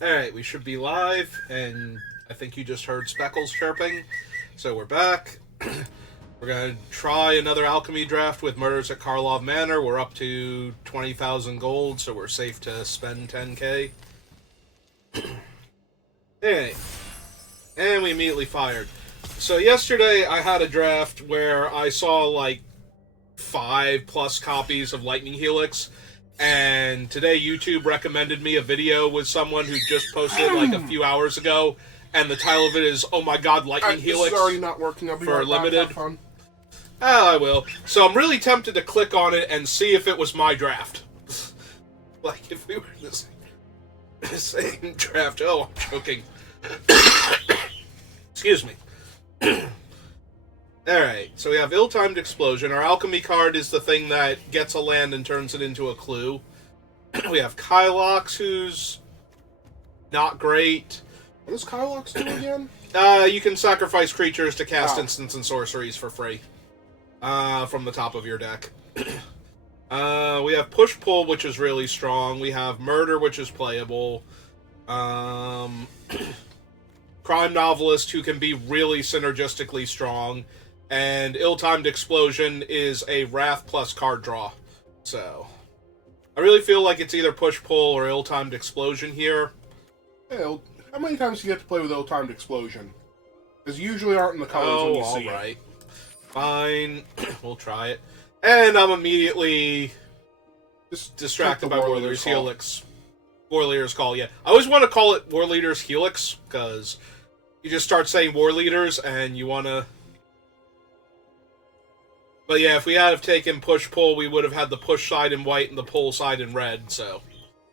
Alright, we should be live, and I think you just heard Speckles chirping, so we're back. We're going to try another Alchemy draft with Murders at Karlov Manor. We're up to 20,000 gold, so we're safe to spend 10k. Hey, and we immediately fired. So yesterday I had a draft where I saw like 5+ copies of Lightning Helix, and today YouTube recommended me a video with someone who just posted like a few hours ago, and the title of it is, "Oh my God, Lightning Helix." This is already not working. I'll be for right limited. back. Have fun. I will. So I'm really tempted to click on it and see if it was my draft. Like if we were in the same draft. Oh, I'm choking. Excuse me. Alright, so we have Ill-Timed Explosion. Our Alchemy card is the thing that gets a land and turns it into a clue. We have Kylox, who's not great. What does Kylox do again? You can sacrifice creatures to cast instants and sorceries for free. From the top of your deck. We have Push-Pull, which is really strong. We have Murder, which is playable. Crime Novelist, who can be really synergistically strong. And Ill-Timed Explosion is a Wrath plus card draw. So, I really feel like it's either Push-Pull or Ill-Timed Explosion here. Hey, how many times do you get to play with Ill-Timed Explosion? Because usually aren't in the colors when you see it. Alright. Fine. We'll try it. And I'm immediately Just distracted by War War Leader's Leader's Call. Helix. War Leader's Call, yeah. I always want to call it War Leader's Helix, because you just start saying War Leaders, and you want to... But yeah, if we had have taken Push-Pull, we would have had the push side in white and the pull side in red, so...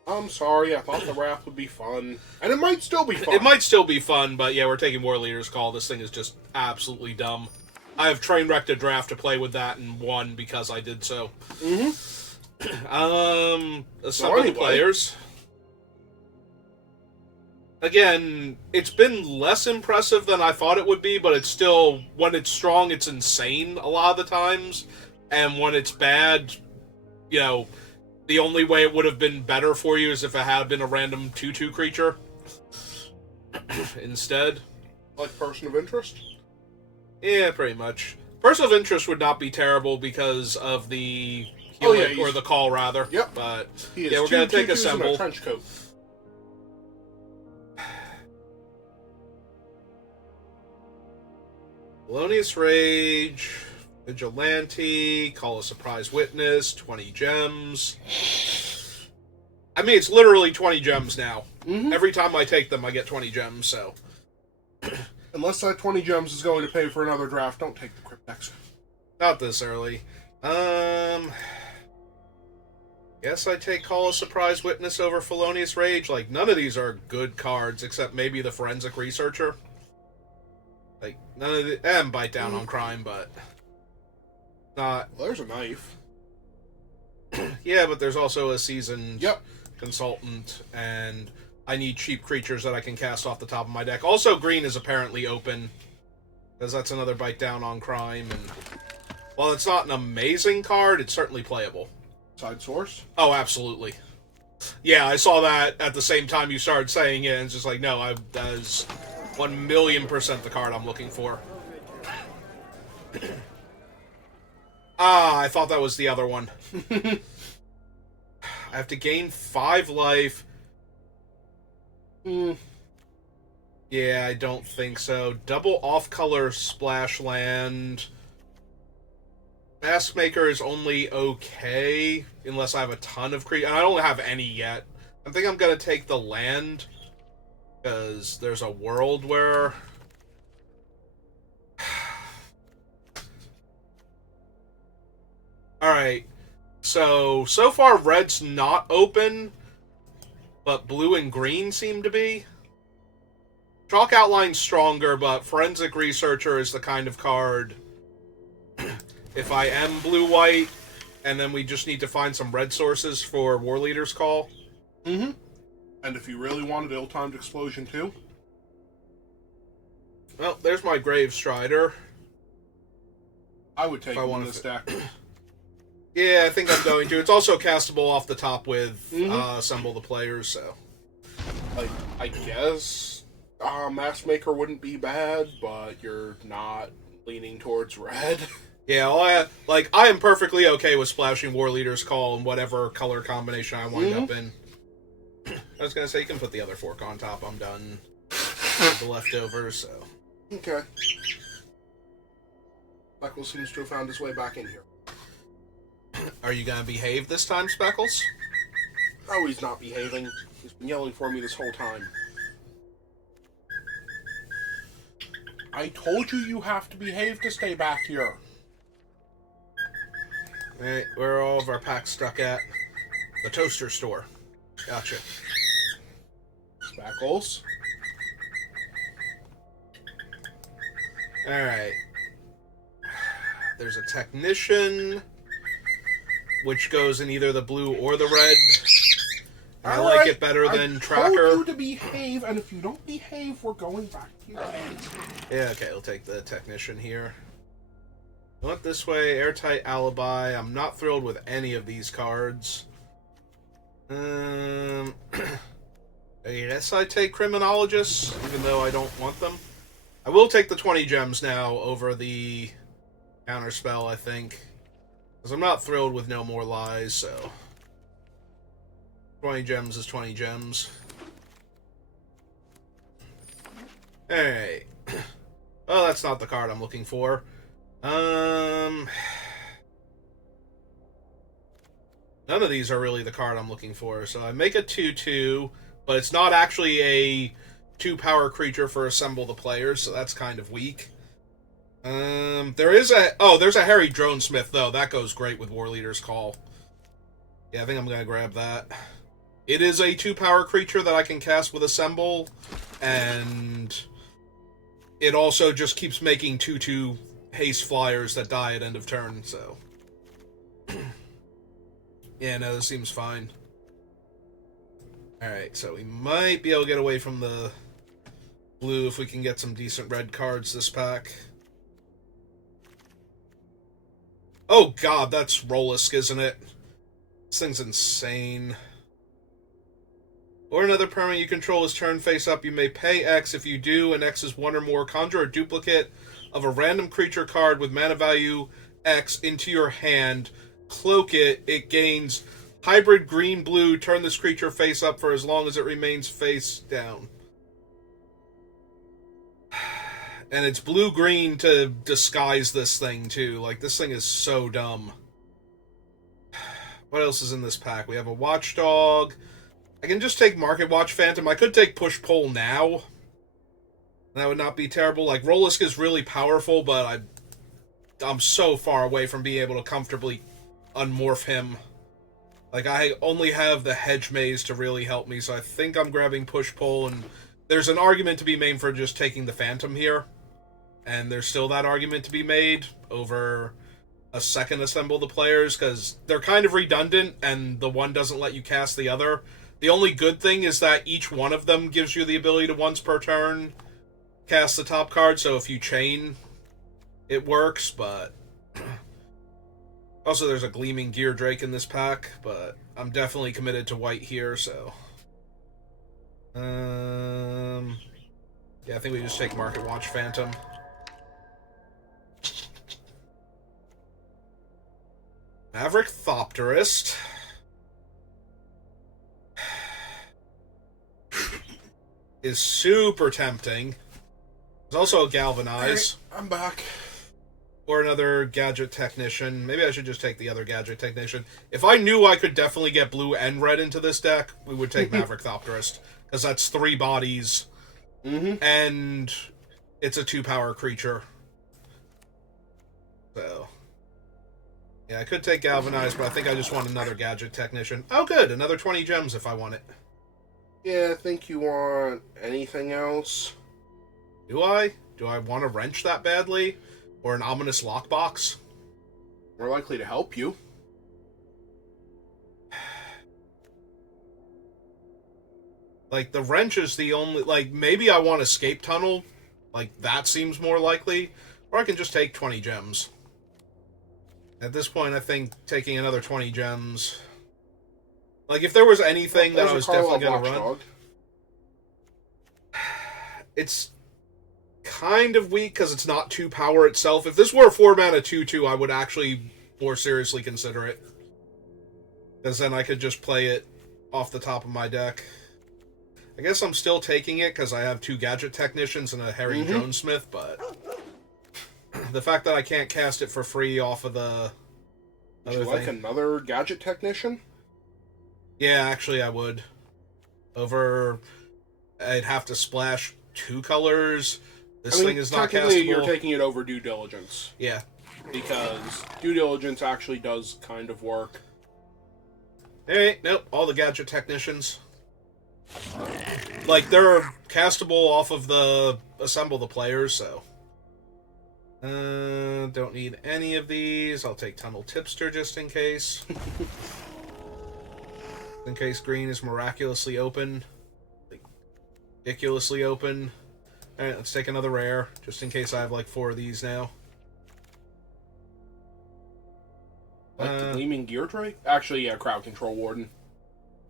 I'm sorry, I thought the Wrath would be fun. And it might still be fun. It might still be fun, but yeah, we're taking War Leader's Call. This thing is just absolutely dumb. I have train-wrecked a draft to play with that and won because I did so. Assemble the players. Again, it's been less impressive than I thought it would be, but it's still, when it's strong, it's insane a lot of the times. And when it's bad, you know, the only way it would have been better for you is if it had been a random 2/2 creature instead. Like Person of Interest? Yeah, pretty much. Person of Interest would not be terrible because of the Helix, or the Call, rather. Yep. But, He is yeah, we're going to take Assemble. in a trench coat. Felonious Rage, Vigilante, Call a Surprise Witness, 20 gems. I mean, it's literally 20 gems now. Every time I take them, I get 20 gems, so... Unless that 20 gems is going to pay for another draft, don't take the Cryptex. Not this early. Guess I take Call a Surprise Witness over Felonious Rage. Like, none of these are good cards, except maybe the Forensic Researcher. Like, none of the... And Bite Down on Crime, but... Not... Well, there's a knife. Yeah, but there's also a Seasoned Yep. Consultant, and I need cheap creatures that I can cast off the top of my deck. Also, green is apparently open, because that's another Bite Down on Crime, and... While it's not an amazing card, it's certainly playable. Side source? Oh, absolutely. Yeah, I saw that at the same time you started saying it, and it's just like, no, that is 1,000,000% the card I'm looking for. I thought that was the other one. I have to gain 5 life. Yeah, I don't think so. Double off-color splash land. Maskmaker is only okay, unless I have a ton of creatures. And I don't have any yet. I think I'm going to take the land, because there's a world where... Alright, so far red's not open, but blue and green seem to be. Chalk Outline's stronger, but Forensic Researcher is the kind of card... If I am blue-white, and then we just need to find some red sources for War Leader's Call. And if you really wanted Ill-Timed Explosion too? Well, there's my Grave Strider. I would take I him want in this deck. Yeah, I think I'm going to. It's also castable off the top with Assemble the Players, so... Like, I guess Maskmaker wouldn't be bad, but you're not leaning towards red. Yeah, I am perfectly okay with splashing War Leader's Call in whatever color combination I wind up in. I was gonna say, you can put the other fork on top. I'm done with the leftovers, so. Okay. Speckles seems to have found his way back in here. Are you gonna behave this time, Speckles? Oh, he's not behaving. He's been yelling for me this whole time. I told you have to behave to stay back here. Alright, where are all of our packs stuck at? The toaster store. Gotcha. Speckles. Alright. There's a technician, which goes in either the blue or the red. And I like it better than Tracker. I told you to behave, and if you don't behave, we're going back to your end. Yeah, okay, I'll take the technician here. Went this way, Airtight Alibi. I'm not thrilled with any of these cards. I guess I take Criminologists, even though I don't want them. I will take the 20 gems now over the Counterspell, I think. Because I'm not thrilled with No More Lies, so... 20 gems is 20 gems. Alright. Oh, that's not the card I'm looking for. None of these are really the card I'm looking for. So I make a 2/2, but it's not actually a 2-power creature for Assemble the Players, so that's kind of weak. There's a Harry Dronesmith, though. That goes great with War Leader's Call. Yeah, I think I'm going to grab that. It is a 2-power creature that I can cast with Assemble, and it also just keeps making 2/2 haste flyers that die at end of turn, so... Yeah, no, this seems fine. Alright, so we might be able to get away from the blue if we can get some decent red cards this pack. Oh god, that's Rolisk, isn't it? This thing's insane. Or another permanent you control is turn face up. You may pay X. If you do, and X is 1 or more, conjure a duplicate of a random creature card with mana value X into your hand. Cloak it. It gains hybrid green-blue. Turn this creature face up for as long as it remains face down. And it's blue-green to disguise this thing, too. Like, this thing is so dumb. What else is in this pack? We have a Watchdog. I can just take Market Watch Phantom. I could take Push Pull now. That would not be terrible. Like, Rolisk is really powerful, but I'm so far away from being able to comfortably unmorph him. Like, I only have the Hedge Maze to really help me, so I think I'm grabbing Push Pull, and there's an argument to be made for just taking the Phantom here. And there's still that argument to be made over a second Assemble the Players, because they're kind of redundant, and the one doesn't let you cast the other. The only good thing is that each one of them gives you the ability to once per turn cast the top card, so if you chain, it works, but... Also, there's a Gleaming Gear Drake in this pack, but I'm definitely committed to white here, so... Yeah, I think we just take Market Watch Phantom. Maverick Thopterist. Is super tempting. There's also a Galvanize. Right, I'm back. Or another Gadget Technician. Maybe I should just take the other Gadget Technician. If I knew I could definitely get blue and red into this deck, we would take Maverick Thopterist. Because that's 3 bodies. And it's a 2-power creature. So... Yeah, I could take Galvanize, but I think I just want another Gadget Technician. Oh, good! Another 20 gems if I want it. Yeah, I think you want anything else. Do I? Do I want a Wrench that badly? Or an Ominous Lockbox? More likely to help you. Like, the Wrench is the only... Like, maybe I want Escape Tunnel. Like, that seems more likely. Or I can just take 20 gems. At this point, I think taking another 20 gems... Like, if there was anything that I was definitely going to run... It's kind of weak because it's not 2 power itself. If this were a 4 mana 2/2, I would actually more seriously consider it. Because then I could just play it off the top of my deck. I guess I'm still taking it because I have 2 Gadget Technicians and a Harry Jonesmith, but the fact that I can't cast it for free off of the Would you like another Gadget Technician? Yeah, actually I would. I'd have to splash 2 colors. This thing is not technically castable. You're taking it over Due Diligence. Yeah. Because Due Diligence actually does kind of work. Hey, nope, all the Gadget Technicians. Like, they're castable off of the Assemble the Players, so. Don't need any of these. I'll take Tunnel Tipster just in case. In case green is miraculously open. Like, ridiculously open. Alright, let's take another rare, just in case I have like 4 of these now. Like the Gleaming Gear Drake? Actually, yeah, Crowd Control Warden.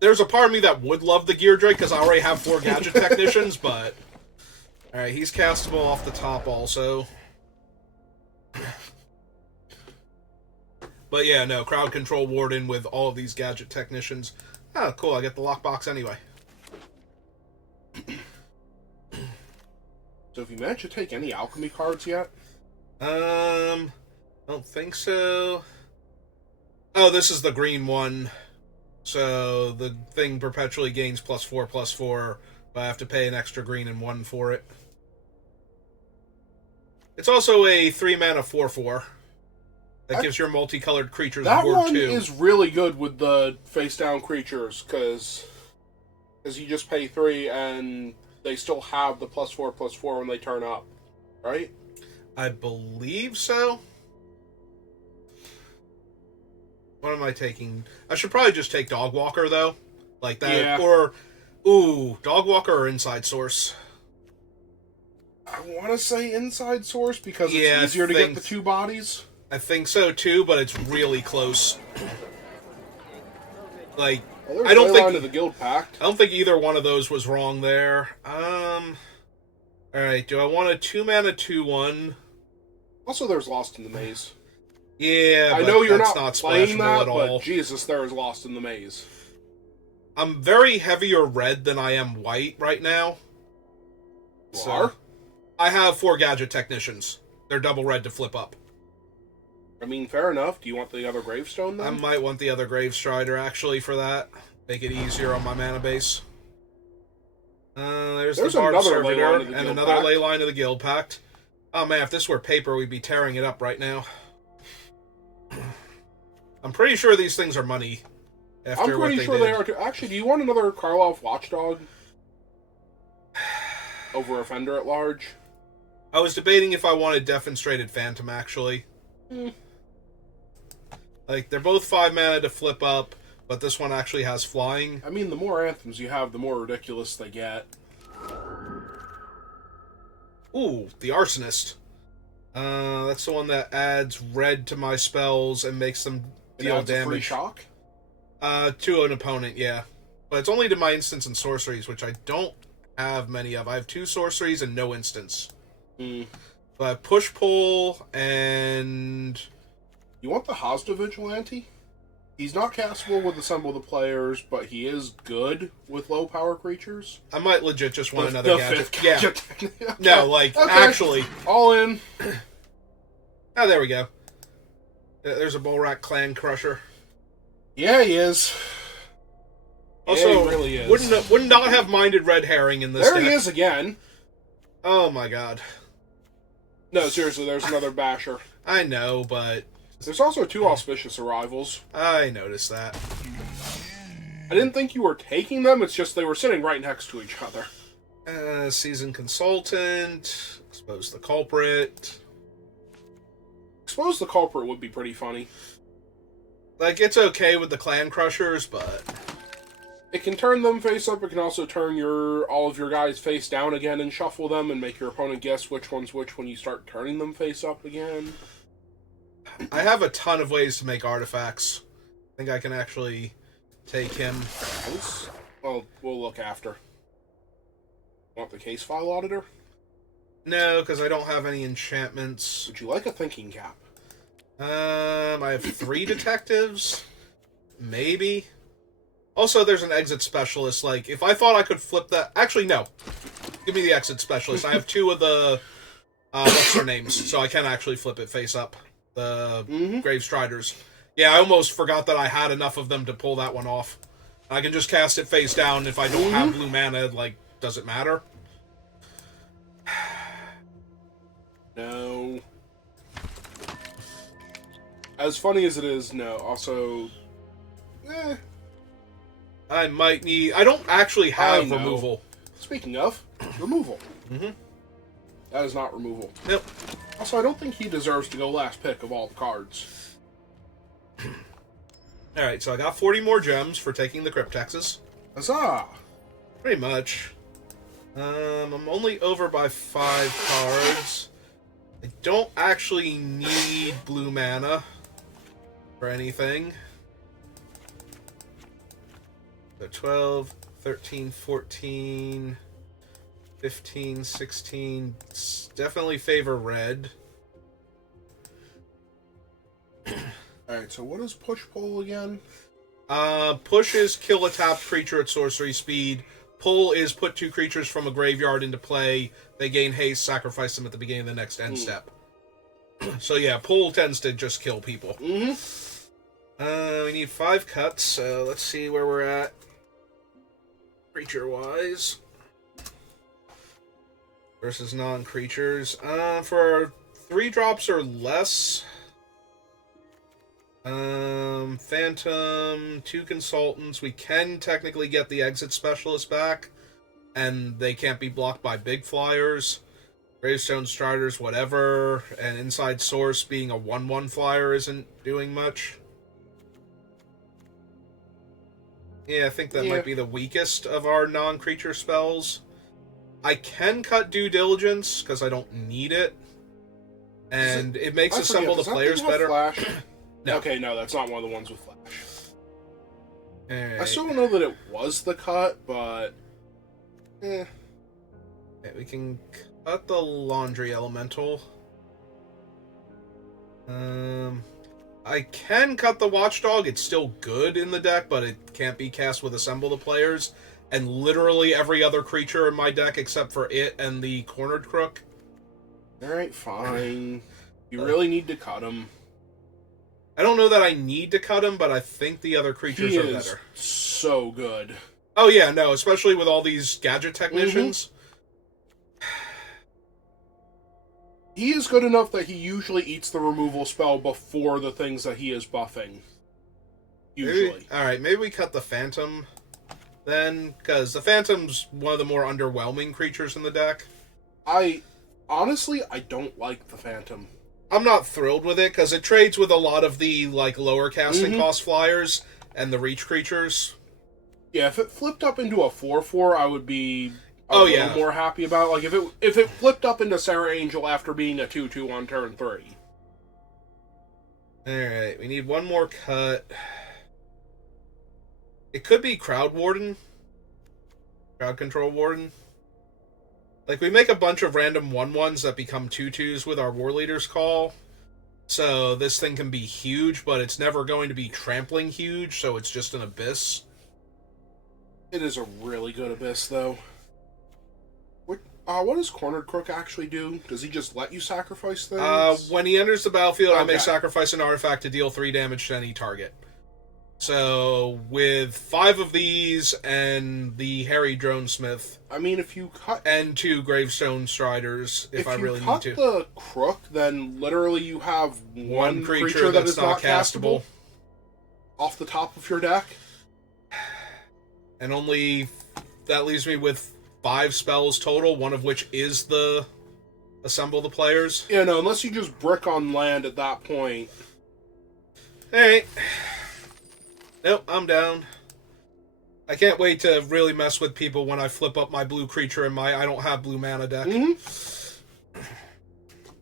There's a part of me that would love the Gear Drake, because I already have 4 Gadget Technicians, but... Alright, he's castable off the top also. But yeah, no, Crowd Control Warden with all of these Gadget Technicians. Oh, cool, I get the lockbox anyway. So have you managed to take any Alchemy cards yet? I don't think so. Oh, this is the green one. So the thing perpetually gains +4/+4, but I have to pay an extra green and 1 for it. It's also a 3 mana 4/4. That gives your multicolored creatures that Ward one 2. is really good with the face-down creatures, because you just pay 3 and they still have the +4/+4 when they turn up, right? I believe so. What am I taking? I should probably just take Dogwalker, though. Like that. Yeah. Or, ooh, Dogwalker or Inside Source? I want to say Inside Source because it's Yeah, easier to get the 2 bodies. I think so, too, but it's really close. Like, Well, I don't think... of the Guild Pact. I don't think either one of those was wrong there. Alright, do I want a 2 mana 2/1? Also, there's Lost in the Maze. Yeah, I know you're not splashable playing that, at all. but Jesus, there is Lost in the Maze. I'm very heavier red than I am white right now. You are? I have 4 Gadget Technicians. They're double red to flip up. I mean, fair enough. Do you want the other Gravestone, then? I might want the other Gravestrider, actually, for that. Make it easier on my mana base. There's the Barb Servitor and another Leyline of the Guild Pact. Oh man, if this were paper, we'd be tearing it up right now. I'm pretty sure these things are money. I'm pretty sure they are too. Actually, do you want another Karlov Watchdog over a Fender at Large? I was debating if I wanted Defenestrated Phantom, actually. Like, they're both 5 mana to flip up, but this one actually has flying. I mean, the more anthems you have, the more ridiculous they get. Ooh, the Arsonist. That's the one that adds red to my spells and makes them deal damage. Free shock? To an opponent, yeah. But it's only to my instants and sorceries, which I don't have many of. I have 2 sorceries and no instants. So I have Push-Pull and... You want the Hazda Vigilante? He's not castable with Assemble the Players, but he is good with low-power creatures. I might legit just want another gadget. Gadget. Yeah. Okay. No, like, actually. All in. Oh, there we go. There's a Bullrack Clan Crusher. Yeah, he is. Also, yeah, he really is. Would not have minded Red Herring in this There deck. he is again. Oh my god. No, seriously, there's another Basher. I know, but... There's also 2 Auspicious Arrivals. I noticed that. I didn't think you were taking them, it's just they were sitting right next to each other. Seasoned Consultant, Expose the Culprit. Expose the Culprit would be pretty funny. Like, it's okay with the Clan Crushers, but... It can turn them face up, it can also turn all of your guys face down again and shuffle them and make your opponent guess which one's which when you start turning them face up again. I have a ton of ways to make artifacts. I think I can actually take him. Well, we'll look after. Want the case file auditor? No, because I don't have any enchantments. Would you like a thinking cap? I have 3 detectives. Maybe. Also, there's an exit specialist. Like, if I thought I could flip that... Actually, no. Give me the exit specialist. I have 2 of the... what's their names? So I can actually flip it face up. The Grave Striders. Yeah, I almost forgot that I had enough of them to pull that one off. I can just cast it face down. If I don't have blue mana, like, does it matter? No. As funny as it is, no. Also, I might need... I don't actually have removal. Speaking of, removal. That is not removal. Nope. Also, I don't think he deserves to go last pick of all the cards. Alright, so I got 40 more gems for taking the Cryptexes. Huzzah! Pretty much. I'm only over by 5 cards. I don't actually need blue mana for anything. So 12, 13, 14, 15, 16. Definitely favor red. Alright, so what is push-pull again? Push is kill a tapped creature at sorcery speed. Pull is put 2 creatures from a graveyard into play. They gain haste, sacrifice them at the beginning of the next end step. So yeah, pull tends to just kill people. We need 5 cuts, so let's see where we're at. Creature-wise. Versus non-creatures. For 3 drops or less... Phantom, 2 consultants. We can technically get the exit specialist back, and they can't be blocked by big flyers. Gravestone Striders, whatever. And Inside Source being a 1/1 flyer isn't doing much. Yeah, I think that might be the weakest of our non-creature spells. I can cut Due Diligence, because I don't need it. And it makes Assemble the Players better. Flash? No. Okay, no, that's not one of the ones with Flash. Right. I still don't know that it was the cut, but... Yeah, we can cut the Laundry Elemental. I can cut the Watchdog. It's still good in the deck, but it can't be cast with Assemble the Players. And literally every other creature in my deck except for it and the Cornered Crook. Alright, fine. You really need to cut him. I don't know that I need to cut him, but I think the other creatures are better. So good. Oh yeah, no, especially with all these gadget technicians. He is good enough that he usually eats the removal spell before the things that he is buffing. Usually. Alright, maybe we cut the Phantom then, because the Phantom's one of the more underwhelming creatures in the deck. Honestly, I don't like the Phantom. I'm not thrilled with it, because it trades with a lot of the, like, lower casting cost flyers and the reach creatures. Yeah, if it flipped up into a 4/4, I would be a little more happy about it. Like, if it flipped up into Sarah Angel after being a 2/2 on turn 3. Alright, we need one more cut. It could be Crowd Warden. Crowd Control Warden. Like, we make a bunch of random 1/1s that become 2/2s with our War Leader's Call. So this thing can be huge, but it's never going to be trampling huge, so it's just an Abyss. It is a really good Abyss, though. What does Cornered Crook actually do? Does he just let you sacrifice things? When he enters the battlefield, I may sacrifice an artifact to deal 3 damage to any target. So, with 5 of these and the Harry Dronesmith... I mean, if you cut... And 2 Gravestone Striders, if I really need to. If you cut the Crook, then literally you have one creature that's is not castable off the top of your deck. And only... That leaves me with 5 spells total, one of which is the Assemble the Players. Yeah, no, unless you just brick on land at that point. Alright. Nope, I'm down. I can't wait to really mess with people when I flip up my blue creature in my I don't have blue mana deck.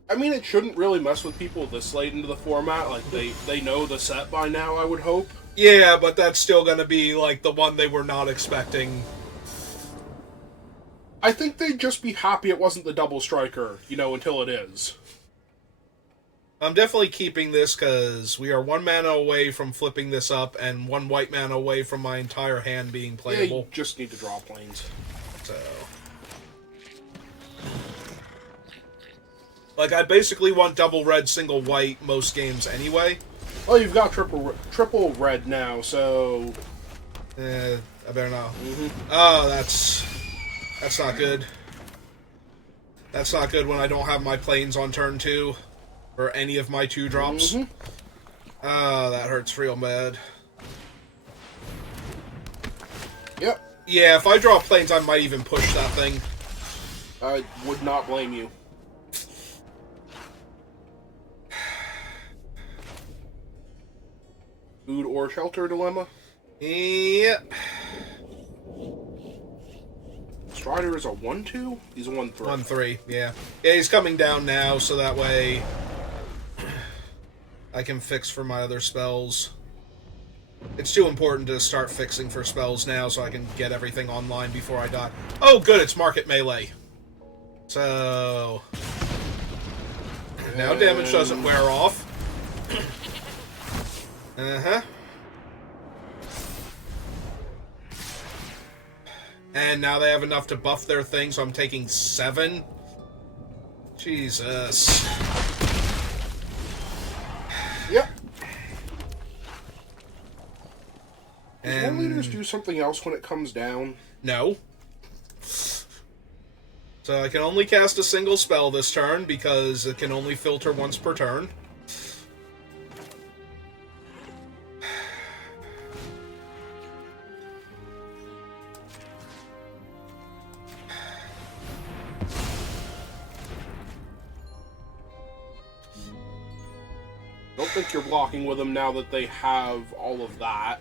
I mean, it shouldn't really mess with people this late into the format. Like, they know the set by now, I would hope. Yeah, but that's still gonna be, like, the one they were not expecting. I think they'd just be happy it wasn't the double striker, until it is. I'm definitely keeping this because we are 1 mana away from flipping this up and 1 white mana away from my entire hand being playable. Yeah, you just need to draw planes. So, like, I basically want double red, single white most games anyway. Oh, you've got triple red now, so... I better not. Mm-hmm. Oh, that's not good. That's not good when I don't have my planes on turn 2. Or any of my 2-drops. Mm-hmm. Oh, that hurts real bad. Yep. Yeah, if I draw planes, I might even push that thing. I would not blame you. Food or shelter dilemma? Yep. Strider is a 1/2? He's a 1/3. 1/3, yeah. Yeah, he's coming down now, so that way I can fix for my other spells. It's too important to start fixing for spells now so I can get everything online before I die. Oh, good, it's Market Melee. So... now damage doesn't wear off. Uh-huh. And now they have enough to buff their thing, so I'm taking 7. Jesus. Yep. And Does War Leaders do something else when it comes down? no. So I can only cast a single spell this turn because it can only filter once per turn. Don't think you're blocking with them now that they have all of that.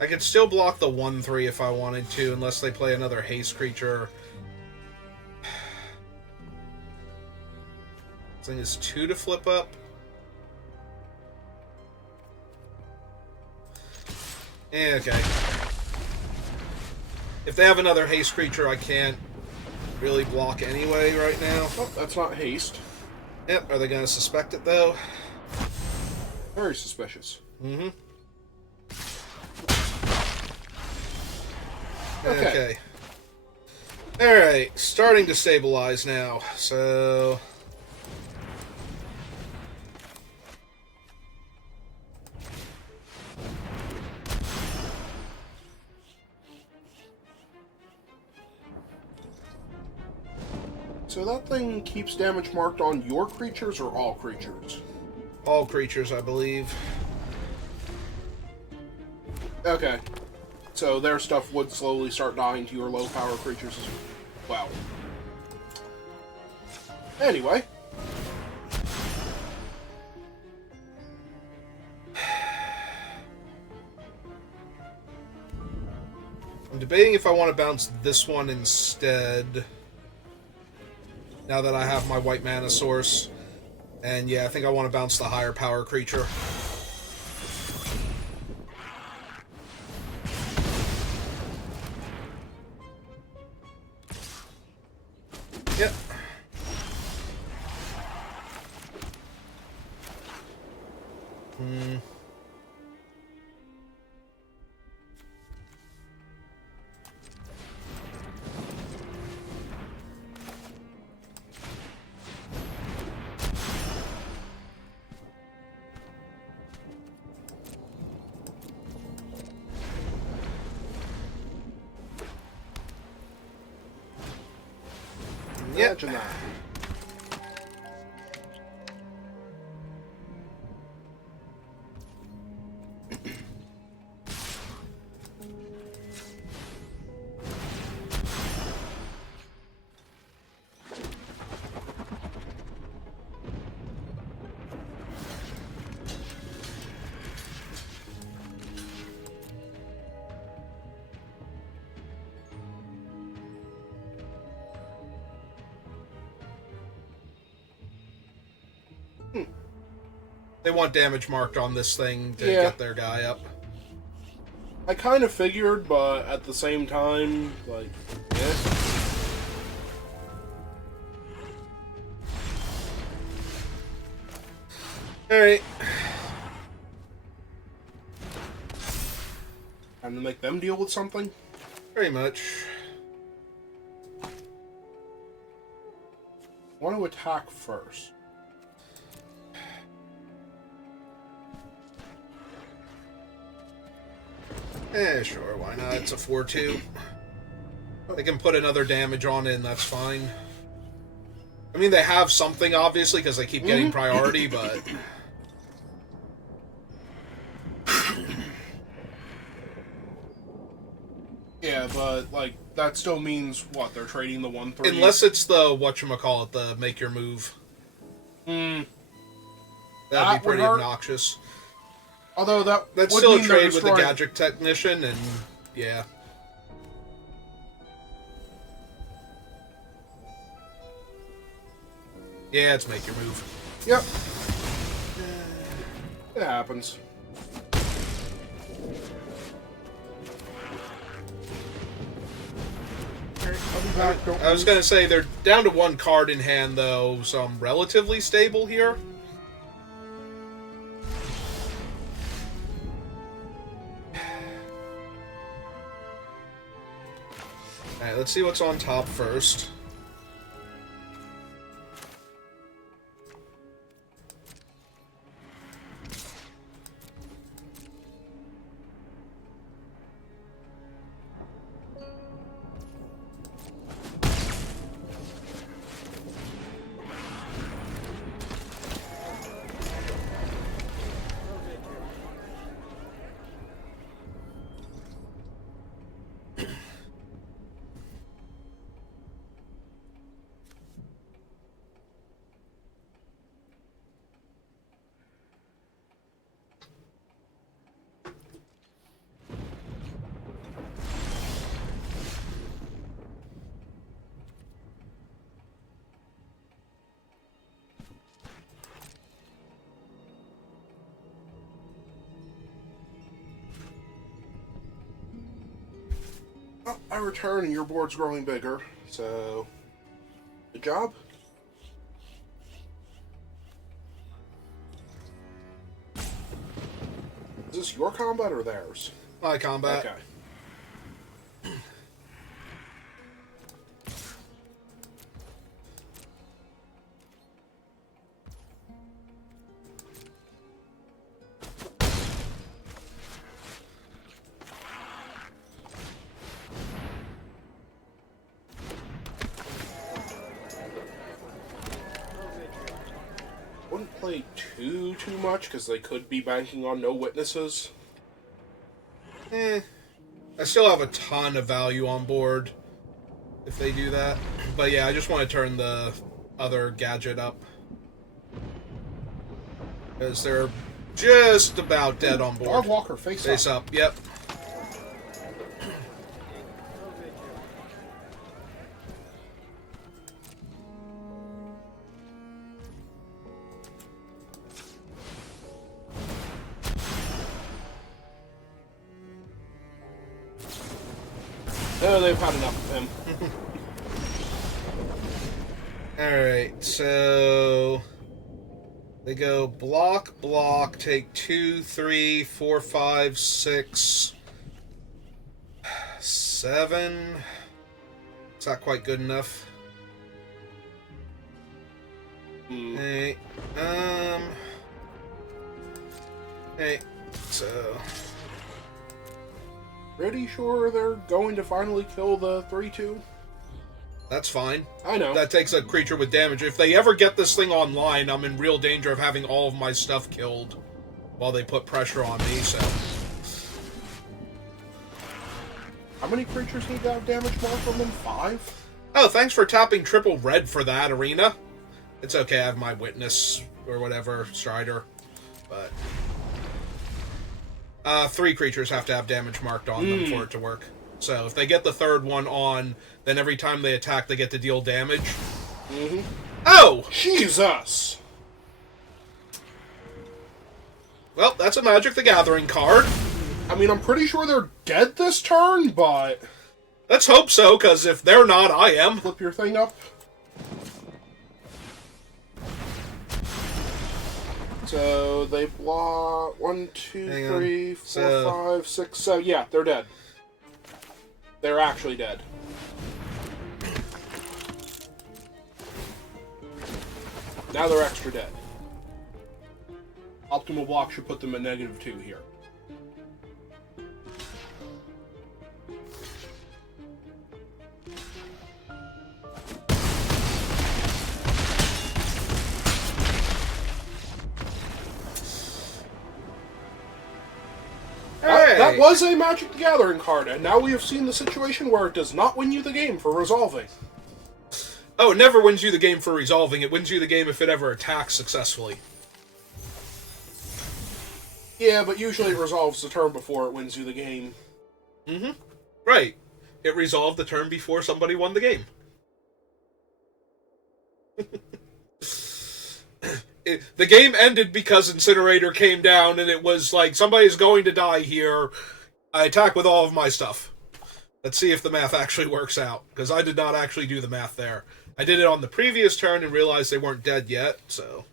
I could still block the 1/3 if I wanted to, unless they play another haste creature. This thing is 2 to flip up. Yeah, okay. If they have another haste creature, I can't really block anyway right now. Oh, that's not haste. Yep, are they going to suspect it, though? Very suspicious. Mm-hmm. Okay. Alright, starting to stabilize now, so... So that thing keeps damage marked on your creatures or all creatures? all creatures, I believe. Okay. So their stuff would slowly start dying to your low power creatures as well. Anyway. I'm debating if I want to bounce this one instead. Now that I have my white mana source. And yeah, I think I want to bounce the higher power creature. Yep. Imagine that. They want damage marked on this thing to Yeah. get their guy up. I kind of figured, but at the same time, like, eh. Alright. Time to make them deal with something? Pretty much. I want to attack first. Sure, why not? It's a 4-2. They can put another damage on it, and that's fine. I mean, they have something, obviously, because they keep getting priority, but... Yeah, but, like, that still means, what, they're trading the 1-3? Unless it's the, whatchamacallit, the make your move. Hmm. That'd be pretty obnoxious. Although that's still a trade with the Gadget Technician, and yeah. Yeah, it's make your move. Yep. It happens. I'll be back. I was gonna say they're down to 1 card in hand, though, so I'm relatively stable here. Alright, let's see what's on top first. Oh, I return and your board's growing bigger, so good job. Is this your combat or theirs? My combat. Okay. Wouldn't play too much because they could be banking on no witnesses. I still have a ton of value on board if they do that. But yeah, I just want to turn the other gadget up. Because they're just about dead on board. Dogwalker, face up. Yep. No, they've had enough of him. Alright, so they go block, block, take 2, 3, 4, 5, 6, 7. It's not quite good enough. Hey, hey, so Pretty sure they're going to finally kill the 3-2. that's fine. I know. That takes a creature with damage. If they ever get this thing online, I'm in real danger of having all of my stuff killed while they put pressure on me, so... How many creatures need to have damage marked from them? 5? Oh, thanks for tapping triple red for that, Arena. It's okay, I have my witness, or whatever, Strider, but... 3 creatures have to have damage marked on them for it to work. So if they get the 3rd one on, then every time they attack, they get to deal damage. Oh! Jesus! Well, that's a Magic the Gathering card. I mean, I'm pretty sure they're dead this turn, but... Let's hope so, because if they're not, I am. Flip your thing up. So, they block 1, 2, 3, 4, 5, 6, 7... Yeah, they're dead. They're actually dead. Now they're extra dead. Optimal block should put them at -2 here. Hey! That was a Magic the Gathering card, and now we have seen the situation where it does not win you the game for resolving. Oh, it never wins you the game for resolving. It wins you the game if it ever attacks successfully. Yeah, but usually it resolves the turn before it wins you the game. Mm-hmm. Right. It resolved the turn before somebody won the game. The game ended because Incinerator came down and it was like, somebody's going to die here. I attack with all of my stuff. Let's see if the math actually works out, because I did not actually do the math there. I did it on the previous turn and realized they weren't dead yet, so...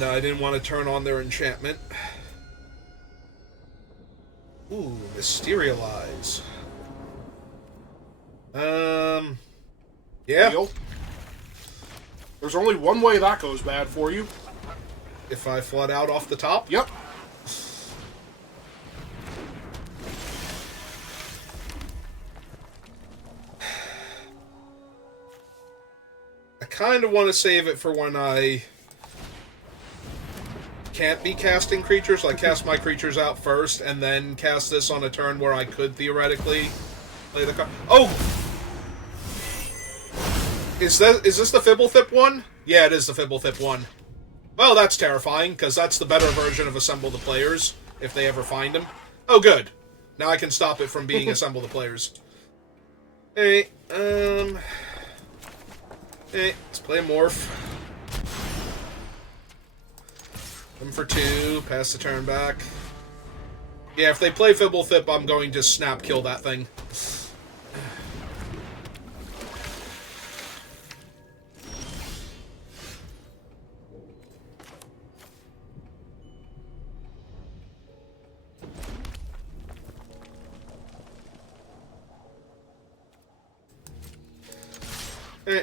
No, I didn't want to turn on their enchantment. Ooh, Mysterialize. Yeah. Deal. There's only one way that goes bad for you. If I flood out off the top? Yep. I kind of want to save it for when I can't be casting creatures. Like, cast my creatures out first, and then cast this on a turn where I could theoretically play the card. Oh! Is this the Fibblethip one? Yeah, it is the Fibblethip one. Well, that's terrifying, because that's the better version of Assemble the Players, if they ever find him. Oh, good. Now I can stop it from being Assemble the Players. Hey, hey, let's play a Morph. Come for 2, pass the turn back. Yeah, if they play Fibblethip, I'm going to snap kill that thing.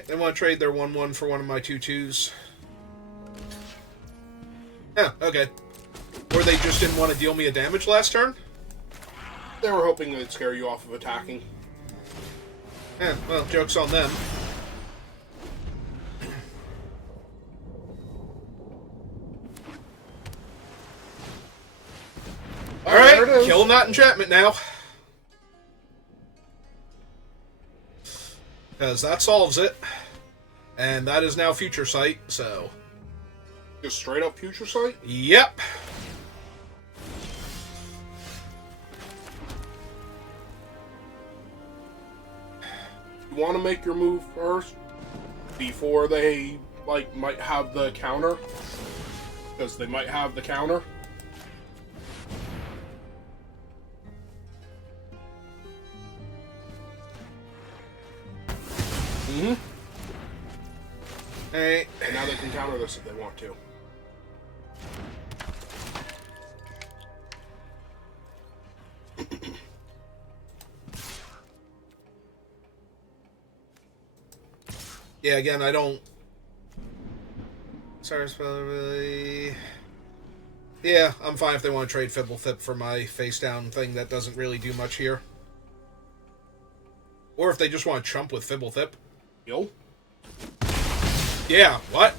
They want to trade their 1/1 for one of my 2/2s. Yeah, okay. Or they just didn't want to deal me a damage last turn? They were hoping they'd scare you off of attacking. Yeah, well, joke's on them. Alright, killing that enchantment now. Because that solves it. And that is now Future Sight, so... Just straight up Future Sight? Yep. You want to make your move first? Before they, like, might have the counter? Because they might have the counter. Mm-hmm. Hey. And now they can counter this if they want to. Yeah, again, I don't... Sorry, really... Yeah, I'm fine if they want to trade Fibblethip for my face-down thing that doesn't really do much here. Or if they just want to chump with Fibblethip. Yo. Yeah, what?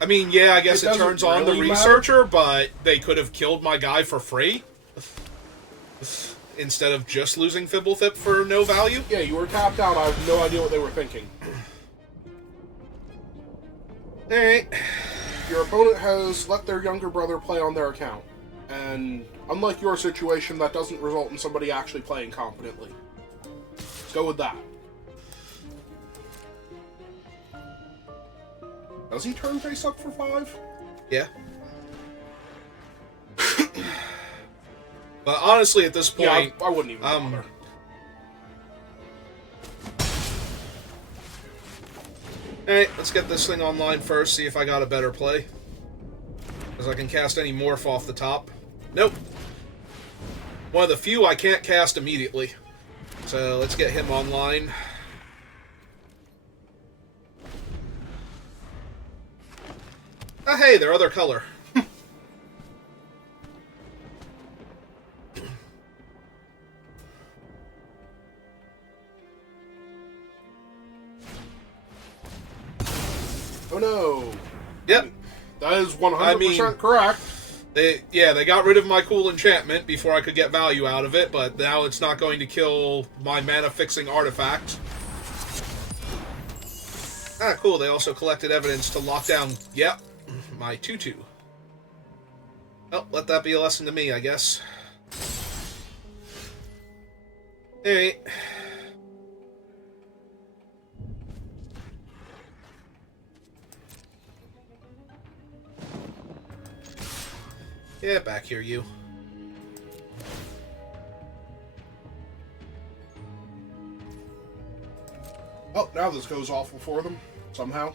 I mean, yeah, I guess it turns on the researcher, but they could have killed my guy for free. Instead of just losing Fibblethip for no value. Yeah, you were tapped out. I have no idea what they were thinking. Alright. Your opponent has let their younger brother play on their account. And unlike your situation, that doesn't result in somebody actually playing competently. Let's go with that. Does he turn face up for 5? Yeah. But honestly, at this point... Yeah, I wouldn't even bother. Alright, let's get this thing online first, see if I got a better play. Because I can cast any morph off the top. Nope. One of the few I can't cast immediately. So let's get him online. Oh, hey, their other color. Oh no. Yep. That is 100% correct. They got rid of my cool enchantment before I could get value out of it, but now it's not going to kill my mana-fixing artifact. Ah, cool. They also collected evidence to lock down, yep, my 2/2. Well, let that be a lesson to me, I guess. Alright. Yeah, back here, you. Oh, now this goes awful for them, somehow.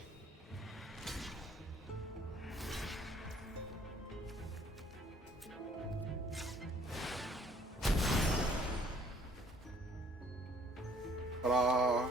Ta-da!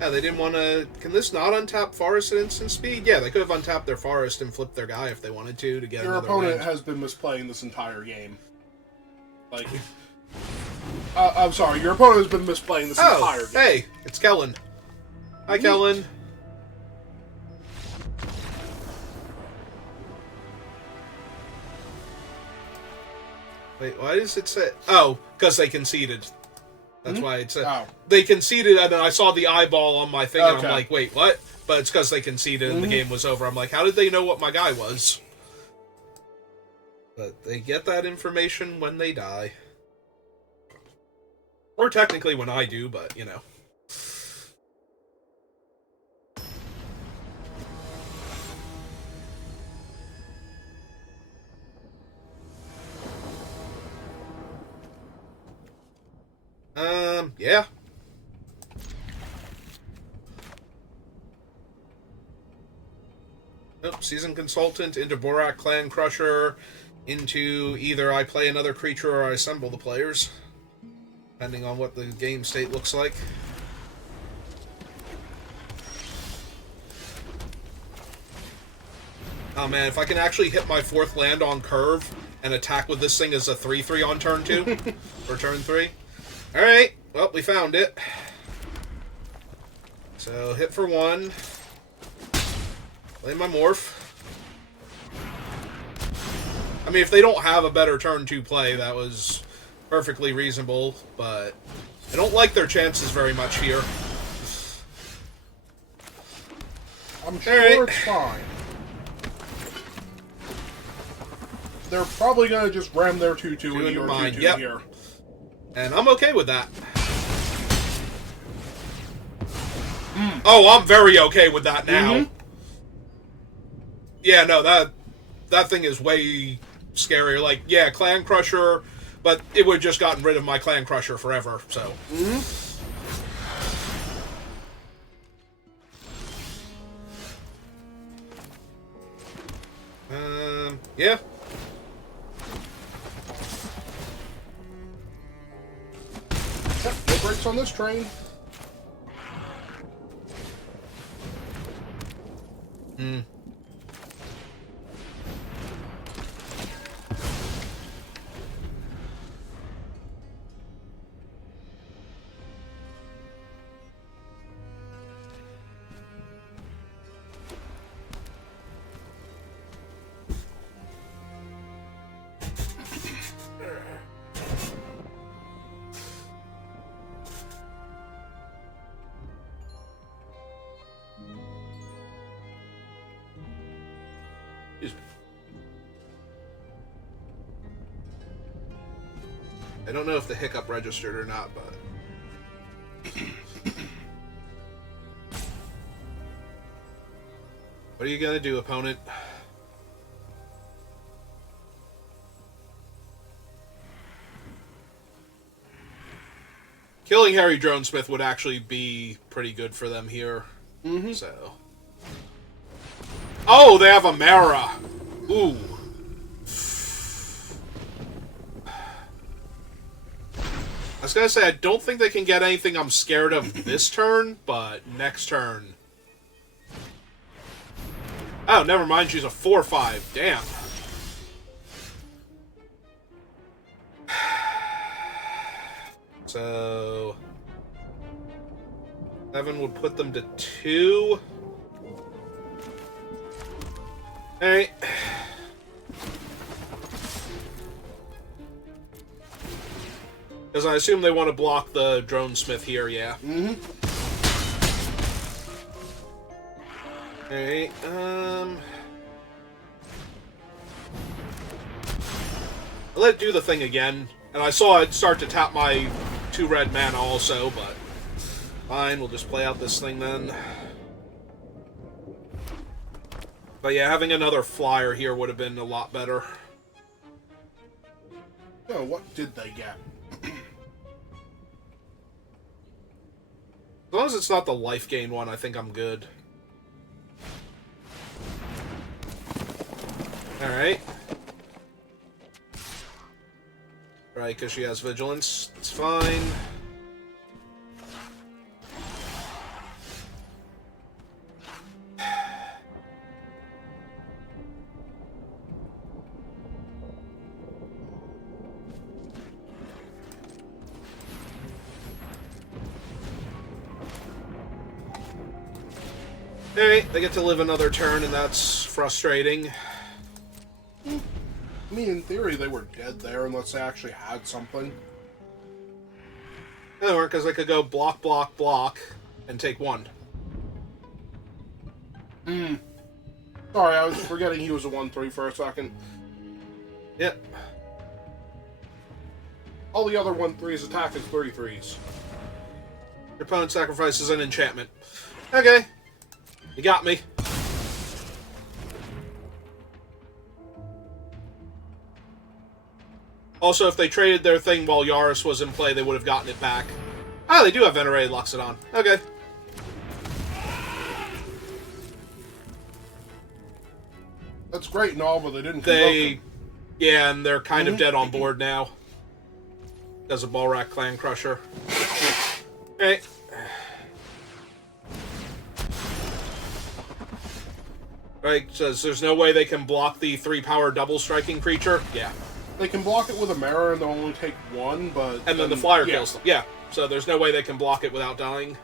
Yeah, they didn't want to... Can this not untap Forest at instant speed? Yeah, they could have untapped their Forest and flipped their guy if they wanted to get Your another opponent land. has been misplaying this entire game. Like... I'm sorry, your opponent has been misplaying this entire game. Hey, it's Kellen. Hi, Kellen. Wait, why does it say... Oh, because they conceded. That's why it said... Oh. They conceded, and then I saw the eyeball on my thing, and Okay. I'm like, wait, what? But it's because they conceded and the game was over. I'm like, how did they know what my guy was? But they get that information when they die. Or technically when I do, but, you know. Yeah. Nope, Seasoned Consultant into Borak Clan Crusher, into either I play another creature or I assemble the players, depending on what the game state looks like. Oh man, if I can actually hit my 4th land on curve and attack with this thing as a 3/3 on turn 2, or turn 3. Alright, well, we found it. So, hit for 1. Play my morph. I mean, if they don't have a better turn 2 play, that was perfectly reasonable, but I don't like their chances very much here. I'm sure it's fine. They're probably going to just ram their 2/2 into your 2/2 here. And I'm okay with that. Oh, I'm very okay with that now. Yeah, no, that thing is way scarier. Like, yeah, Clan Crusher, but it would have just gotten rid of my Clan Crusher forever, so. Yeah. Yep, no brakes on this train. I don't know if the hiccup registered or not, but... What are you gonna do, opponent? Killing Harry Dronesmith would actually be pretty good for them here. Mm-hmm. So... Oh, they have a Mara! Ooh. I was gonna say, I don't think they can get anything I'm scared of this turn, but next turn... Oh, never mind, she's a 4/5. Damn. So... 7 would put them to 2. Alright. Because I assume they want to block the Dronesmith here, yeah. Mm-hmm. Alright, I let it do the thing again, and I saw it start to tap my 2 red mana also, but... Fine, we'll just play out this thing then. But yeah, having another flyer here would have been a lot better. Oh, what did they get? As long as it's not the life gain one, I think I'm good. Alright. Right, because she has vigilance. It's fine. Alright, they get to live another turn, and that's frustrating. I mean, in theory, they were dead there unless they actually had something. Or because they could go block, block, block, and take 1. Hmm. Sorry, I was forgetting he was a 1/3 for a second. Yep. All the other 1/3s attack is 3/3s. Your opponent sacrifices an enchantment. Okay. You got me. Also, if they traded their thing while Yaris was in play, they would have gotten it back. Ah, they do have Venerated Loxodon. Okay. That's great and all, but they didn't convoke him. Yeah, and they're kind of dead on board now. Because of Balrak Clan Crusher. Okay. Right, says there's no way they can block the 3-power double striking creature. Yeah. They can block it with a mirror and they'll only take 1, but... And then the flyer kills them. Yeah. So there's no way they can block it without dying.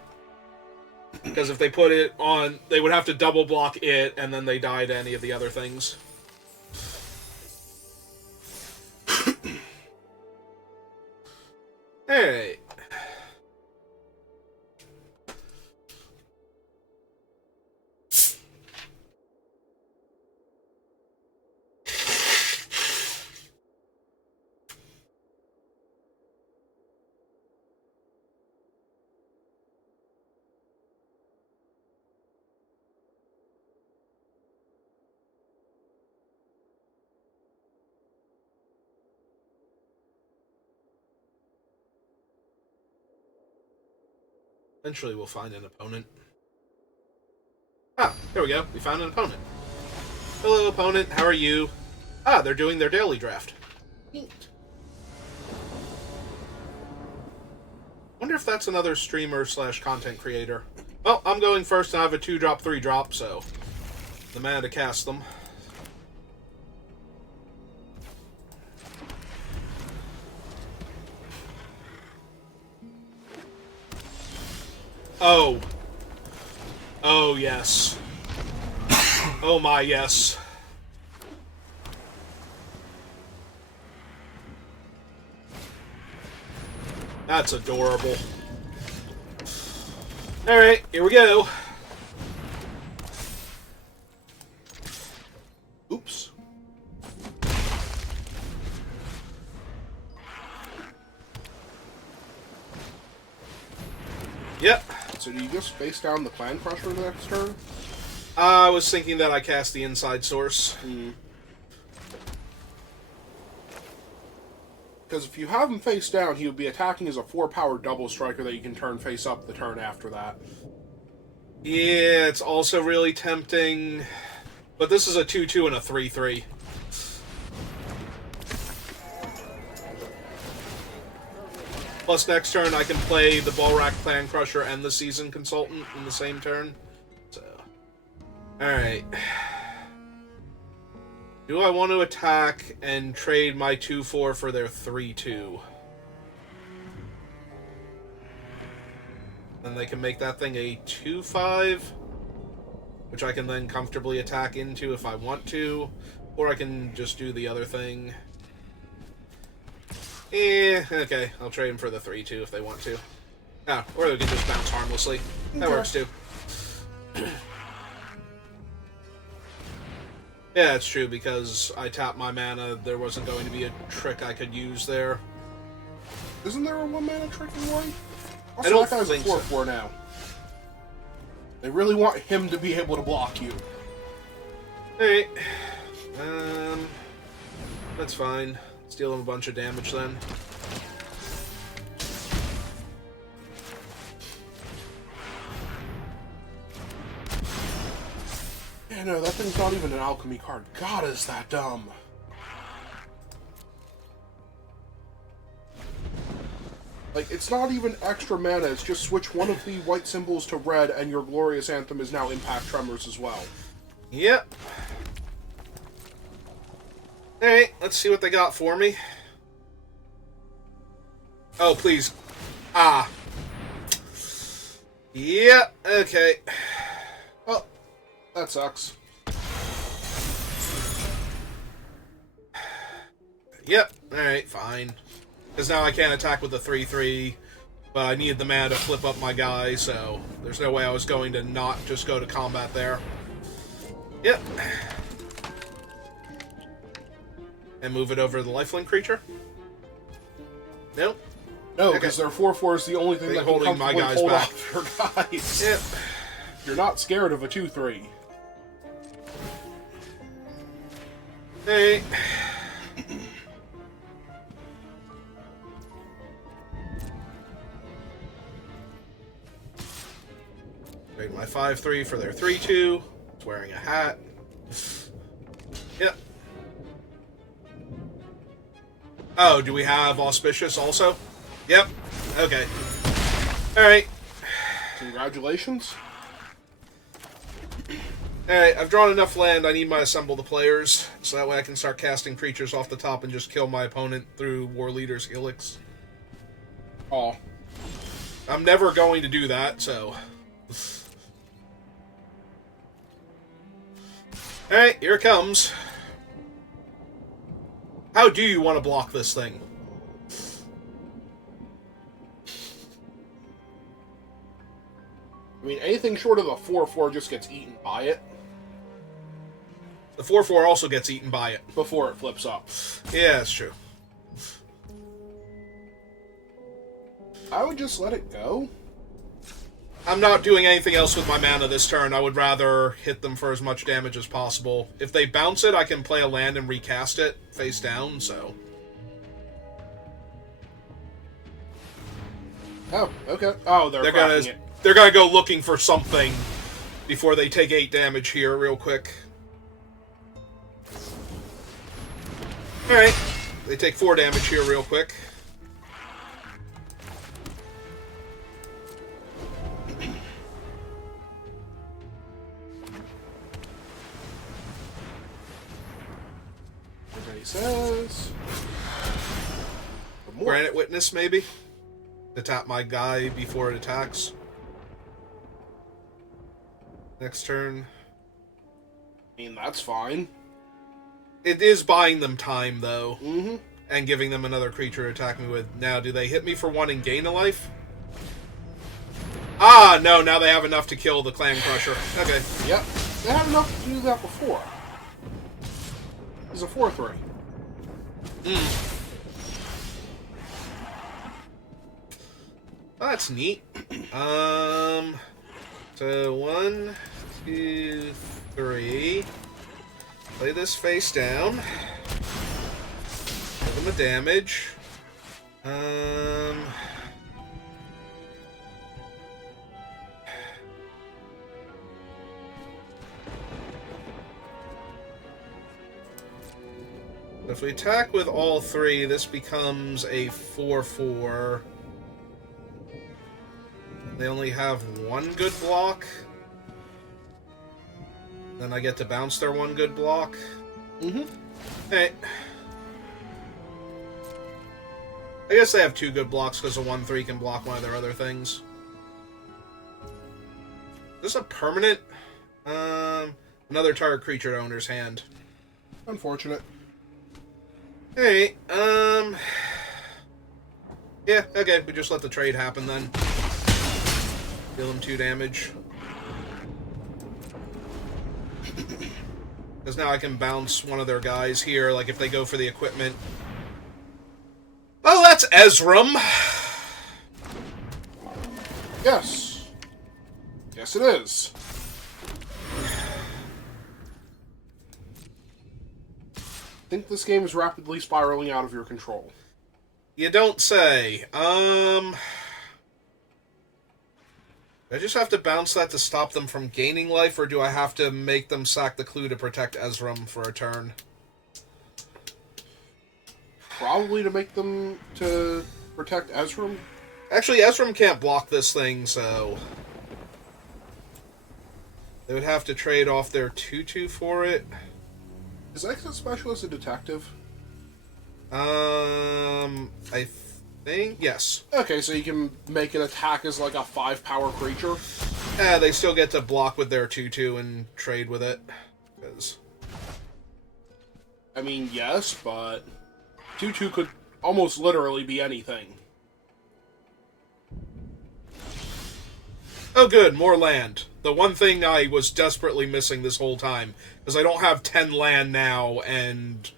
Because if they put it on, they would have to double block it, and then they die to any of the other things. Alright. Eventually we'll find an opponent. Ah, here we go. We found an opponent. Hello, opponent. How are you? Ah, they're doing their daily draft. Neat. Wonder if that's another streamer / content creator. Well, I'm going first and I have a 2-drop, 3-drop, so... the mana to cast them. Oh. Oh, yes. Oh my, yes. That's adorable. Alright, here we go. Oops. Yep. So do you just face down the Clan Crusher the next turn? I was thinking that I cast the Inside Source. Because if you have him face down, he would be attacking as a 4-power double striker that you can turn face up the turn after that. Yeah, it's also really tempting. But this is a 2-2 and a 3-3. Plus next turn I can play the Balrac Clan Crusher and the Seasoned Consultant in the same turn. So, alright. Do I want to attack and trade my 2-4 for their 3-2? Then they can make that thing a 2-5, which I can then comfortably attack into if I want to, or I can just do the other thing. Okay, I'll trade them for the 3-2 if they want to. Ah, or they can just bounce harmlessly. That works too. Yeah, it's true, because I tapped my mana, there wasn't going to be a trick I could use there. Isn't there a 1-mana trick in White? Also, I don't that guy's think a 4-4 now. They really want him to be able to block you. Alright. That's fine. Deal him a bunch of damage then. Yeah, no, that thing's not even an alchemy card. God, is that dumb. Like, it's not even extra mana, it's just switch one of the white symbols to red and your Glorious Anthem is now Impact Tremors as well. Yep. Alright, let's see what they got for me. Oh, please. Ah. Yeah, okay. Oh, that sucks. Yep, alright, fine. Because now I can't attack with the 3-3, but I needed the mana to flip up my guy, so there's no way I was going to not just go to combat there. Yep. And move it over to the lifelink creature? Nope. No, because their 4-4 is the only thing that can comfortably hold off your guys. Yep. You're not scared of a 2-3. Hey. Trade my 5-3 for their 3-2. It's wearing a hat. Yep. Oh, do we have Auspicious also? Yep. Okay. Alright. Congratulations. Alright, I've drawn enough land. I need my Assemble the Players, so that way I can start casting creatures off the top and just kill my opponent through War Leader's Helix. Oh. I'm never going to do that, so... Alright, here it comes. How do you want to block this thing? I mean, anything short of the 4-4 just gets eaten by it. The 4-4 also gets eaten by it. Before it flips up. Yeah, that's true. I would just let it go. I'm not doing anything else with my mana this turn. I would rather hit them for as much damage as possible. If they bounce it, I can play a land and recast it face down, so... Oh, okay. Oh, they're cracking it. They're gonna go looking for something before they take 8 damage here real quick. Alright. They take 4 damage here real quick. Everybody says... Granite Witness, maybe? To tap my guy before it attacks. Next turn. I mean, that's fine. It is buying them time, though. Mm-hmm. And giving them another creature to attack me with. Now, do they hit me for 1 and gain a life? Ah, no, now they have enough to kill the Clan Crusher. Okay. Yep. They had enough to do that before. It's a 4-3. Oh, that's neat. So 1, 2, 3. Play this face down. Give him a damage. If we attack with all 3, this becomes a 4/4. They only have 1 good block. Then I get to bounce their 1 good block. Mm-hmm. Hey. I guess they have 2 good blocks because a 1/3 can block one of their other things. Is this a permanent? Another target creature to owner's hand. Unfortunate. Hey, yeah, okay, we just let the trade happen then. Deal him 2 damage. Because now I can bounce one of their guys here, like if they go for the equipment. Oh, that's Ezram! Yes. Yes, it is. I think this game is rapidly spiraling out of your control. You don't say. I just have to bounce that to stop them from gaining life, or do I have to make them sack the clue to protect Ezram for a turn? Probably to make them to protect Ezram. Actually, Ezram can't block this thing, so they would have to trade off their 2/2 for it. Is Exit Specialist a detective? I think yes. Okay, so you can make an attack as like a 5-power creature. Yeah, they still get to block with their 2/2 and trade with it. 'Cause I mean, yes, but 2/2 could almost literally be anything. oh, good, more land. The one thing I was desperately missing this whole time, because I don't have 10 land now and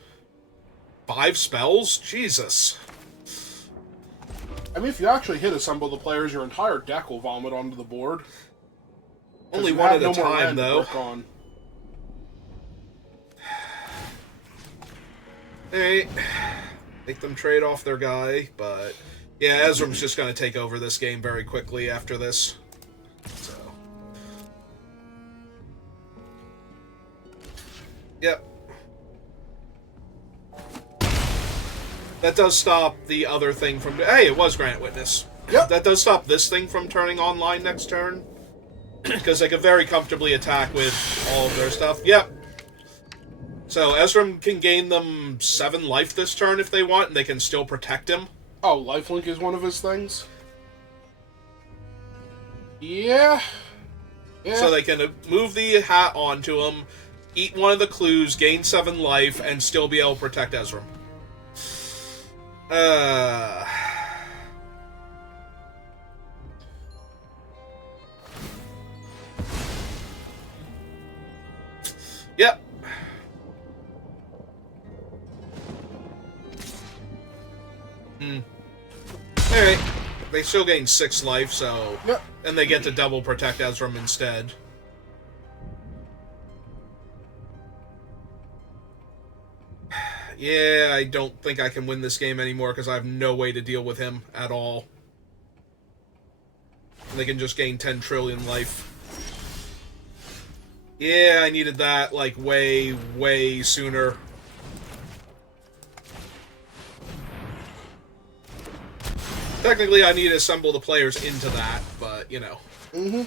5 spells. Jesus. I mean, if you actually hit assemble the players, your entire deck will vomit onto the board. Only one at a time, land to though. work on. Hey, make them trade off their guy, but yeah, Ezram's just going to take over this game very quickly after this. So, yep. That does stop the other thing from... Hey, it was Granite Witness. Yep. That does stop this thing from turning online next turn. Because they could very comfortably attack with all of their stuff. Yep. So Ezram can gain them 7 life this turn if they want, and they can still protect him. Oh, lifelink is one of his things? Yeah. Yeah. So they can move the hat onto him, eat one of the clues, gain 7 life, and still be able to protect Ezram. Yep. Alright. They still gain 6 life, so... Yep. And they get to double protect Ezram instead. Yeah, I don't think I can win this game anymore because I have no way to deal with him at all. They can just gain 10 trillion life. Yeah, I needed that, like, way, way sooner. Technically, I need to assemble the players into that, but, you know. Mm-hmm.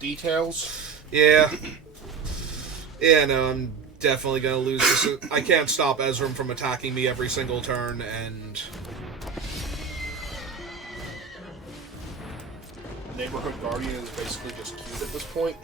Details? Yeah. Yeah, no, I'm definitely gonna lose this. I can't stop Ezram from attacking me every single turn, and... Neighborhood Guardian is basically just cute at this point.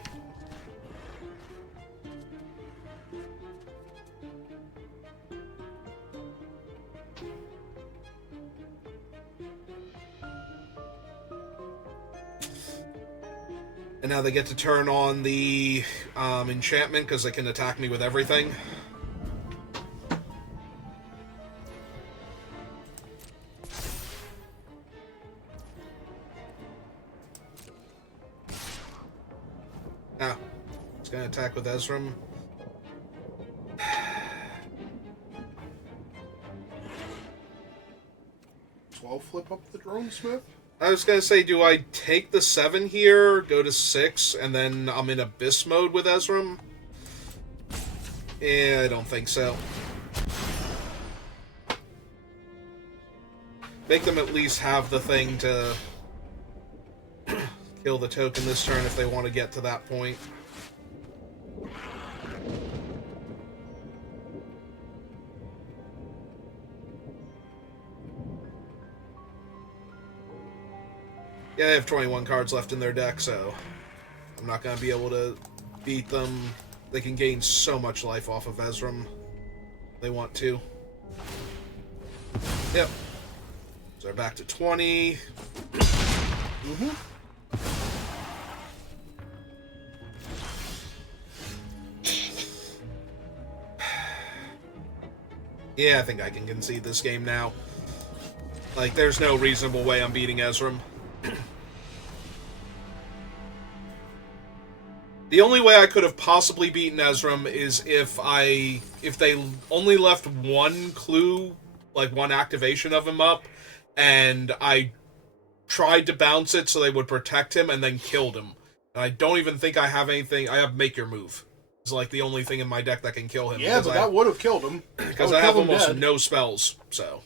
And now they get to turn on the enchantment because they can attack me with everything. Ah, he's gonna attack with Ezram. 12 flip up the drone smith? I was gonna say, do I take the 7 here, go to 6, and then I'm in Abyss mode with Ezram? Yeah, I don't think so. Make them at least have the thing to kill the token this turn if they want to get to that point. Yeah, they have 21 cards left in their deck, so I'm not going to be able to beat them. They can gain so much life off of Ezram. They want to. Yep. So they're back to 20. Mm-hmm. Yeah, I think I can concede this game now. Like, there's no reasonable way I'm beating Ezram. The only way I could have possibly beaten Ezram is if they only left one clue, like one activation of him up, and I tried to bounce it so they would protect him and then killed him. And I don't even think I have anything. I have Make Your Move. It's like the only thing in my deck that can kill him. Yeah, but that would have killed him. Because I have almost no spells, so.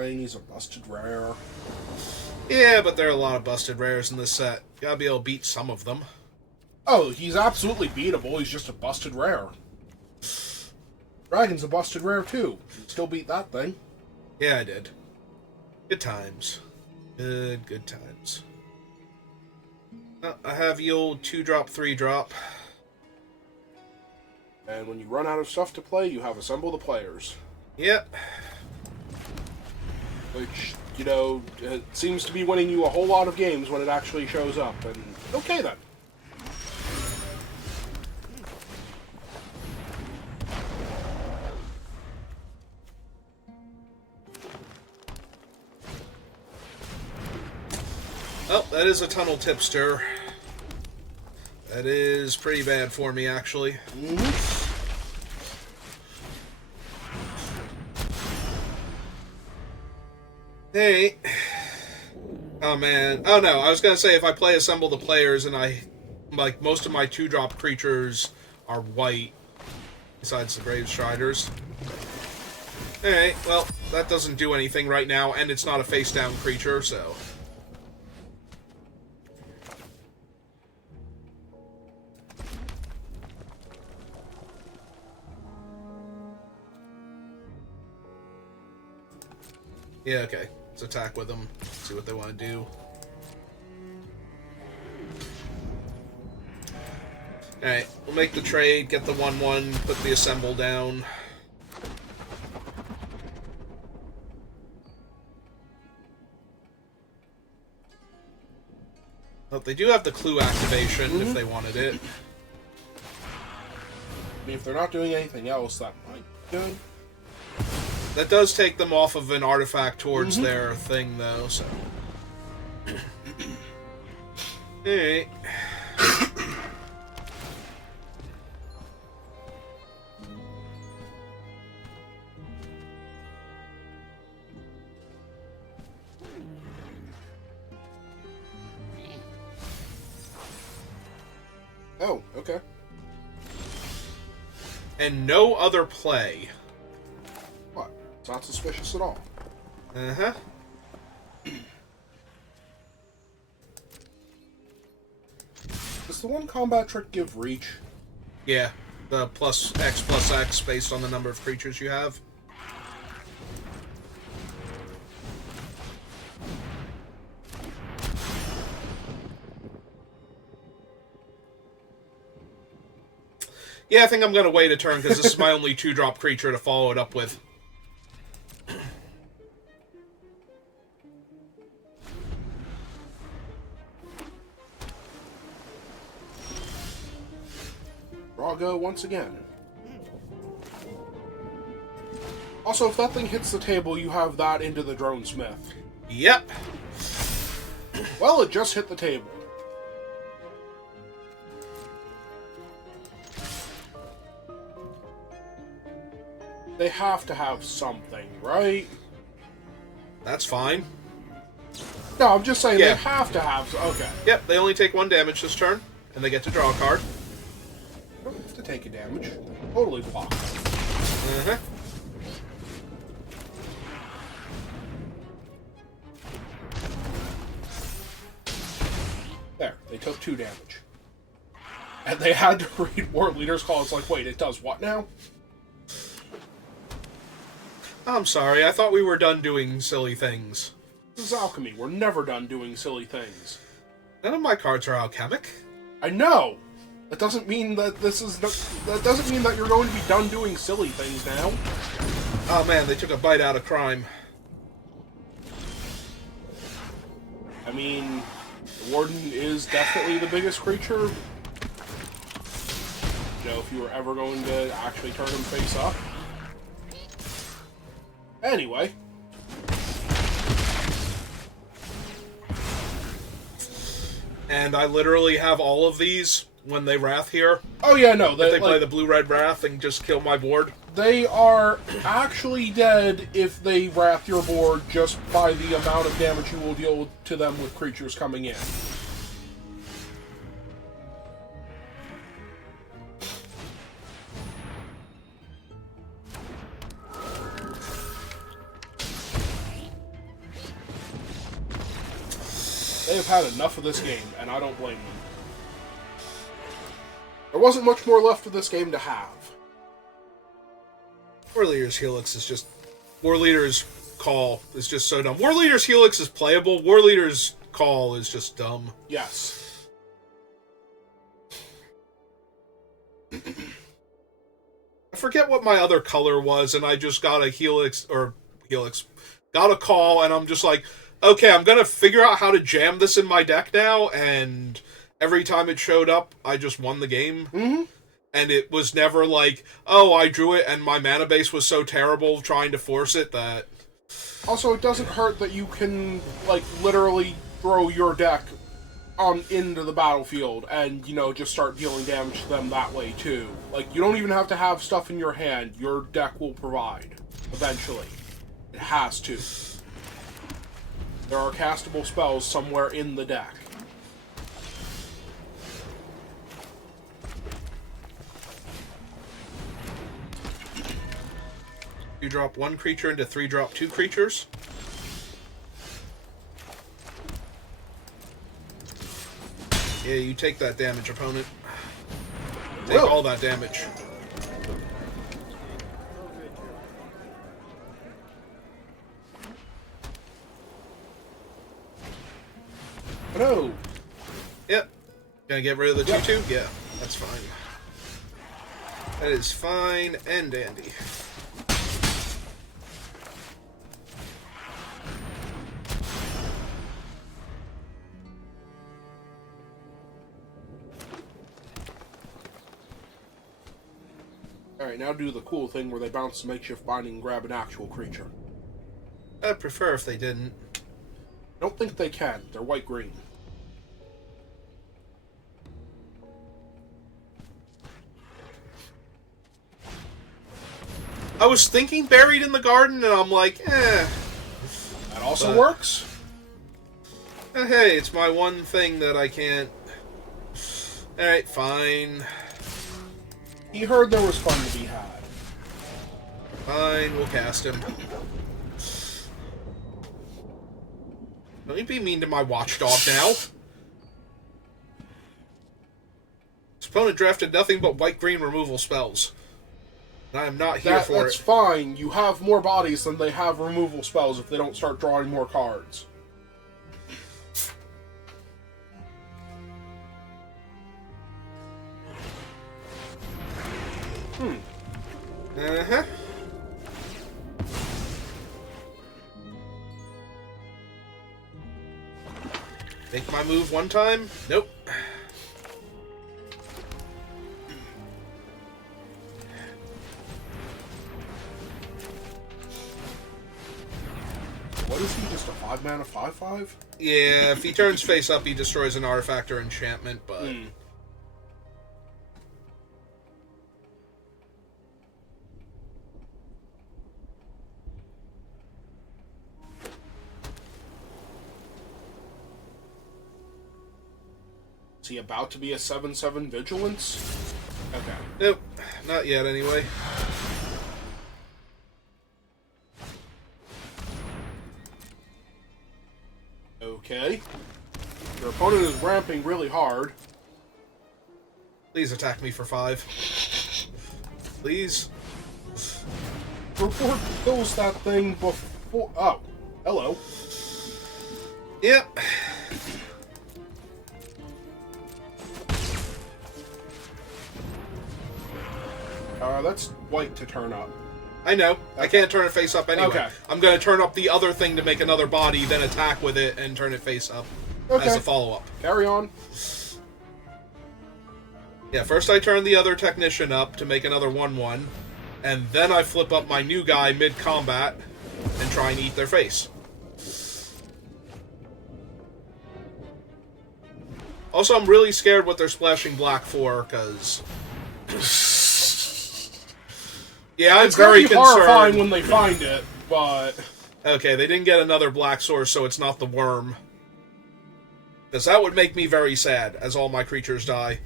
He's a busted rare. Yeah, but there are a lot of busted rares in this set. Gotta be able to beat some of them. Oh, he's absolutely beatable. He's just a busted rare. Dragon's a busted rare, too. You'd still beat that thing. Yeah, I did. Good times. Good times. I have the old 2-drop, 3-drop. And when you run out of stuff to play, you have Assemble the Players. Yep. Which, you know, it seems to be winning you a whole lot of games when it actually shows up. And okay then. Oh, that is a Tunnel Tipster. That is pretty bad for me, actually. Mm-hmm. Hey. Oh, man. Oh, no. I was going to say, if I play Assemble the Players and like, most of my 2-drop creatures are white, besides the Grave Striders. Alright, well, that doesn't do anything right now, and it's not a face-down creature, so... Yeah, okay. Let's attack with them. See what they want to do. Alright, we'll make the trade, get the 1-1, put the Assemble down. Oh, they do have the Clue activation if they wanted it. I mean, if they're not doing anything else, that might be good. That does take them off of an artifact towards their thing, though, so... Alright. Oh, okay. And no other play. What? It's not suspicious at all. Uh-huh. Does the one combat trick give reach? Yeah. The plus X based on the number of creatures you have. Yeah, I think I'm going to wait a turn because this is my only 2-drop creature to follow it up with. Drago once again. Also, if that thing hits the table, you have that into the drone smith. Yep. Well, it just hit the table. They have to have something, right? That's fine. No, I'm just saying Yeah. they have to have... Okay. Yep, they only take 1 damage this turn, and they get to draw a card. Don't have to take a damage. Totally block. Uh-huh. There, they took 2 damage. And they had to read War Leader's Call. It's like, wait, it does what now? I'm sorry, I thought we were done doing silly things. This is Alchemy. We're never done doing silly things. None of my cards are alchemic. I know! That doesn't mean that this is... That doesn't mean that you're going to be done doing silly things now. Oh man, they took a bite out of crime. I mean, the Warden is definitely the biggest creature. You know, if you were ever going to actually turn him face up. Anyway. And I literally have all of these when they Wrath here. Oh yeah, no. If they play the blue-red Wrath and just kill my board. They are actually dead if they Wrath your board just by the amount of damage you will deal to them with creatures coming in. They have had enough of this game, and I don't blame them. There wasn't much more left of this game to have. War Leader's Helix is just... War Leader's Call is just so dumb. War Leader's Helix is playable. War Leader's Call is just dumb. Yes. I forget what my other color was, and I just got a got a call, and I'm just like, okay, I'm gonna figure out how to jam this in my deck now, and every time it showed up, I just won the game. Mm-hmm. And it was never like, oh, I drew it, and my mana base was so terrible trying to force it that... Also, it doesn't hurt that you can, like, literally throw your deck on into the battlefield and, you know, just start dealing damage to them that way, too. Like, you don't even have to have stuff in your hand. Your deck will provide, eventually. It has to. There are castable spells somewhere in the deck. You drop 1 creature into 3 drop 2 creatures. Yeah, you take that damage, opponent. Take all that damage. No. Yep. Gonna get rid of the 2/2? Yeah, that's fine. That is fine and dandy. Alright, now do the cool thing where they bounce the makeshift binding and grab an actual creature. I'd prefer if they didn't. I don't think they can. They're white-green. I was thinking Buried in the Garden, and I'm like, eh. That also works. Hey, it's my one thing that I can't... Alright, fine. He heard there was fun to be had. Fine, we'll cast him. Don't you be mean to my watchdog now. This opponent drafted nothing but white-green removal spells. And I am not here for That's it. fine. You have more bodies than they have removal spells if they don't start drawing more cards. Uh-huh. Make my move one time? Nope. what is he? Just a 5-mana 5/5? Yeah, if he turns face up, he destroys an artifact or enchantment, but... Is he about to be a 7/7 Vigilance? Okay. Nope, not yet anyway. Okay. Your opponent is ramping really hard. Please attack me for 5. Please. Report kills that thing before... Oh, hello. Yep. That's white to turn up. I know. Okay. I can't turn it face up anyway. Okay. I'm going to turn up the other thing to make another body, then attack with it, and turn it face up as a follow-up. Carry on. Yeah, first I turn the other technician up to make another 1/1, and then I flip up my new guy mid-combat and try and eat their face. Also, I'm really scared what they're splashing black for, because... yeah, I'm very concerned. It's gonna be horrifying when they find it, but... Okay, they didn't get another black source, so it's not the worm. Because that would make me very sad, as all my creatures die.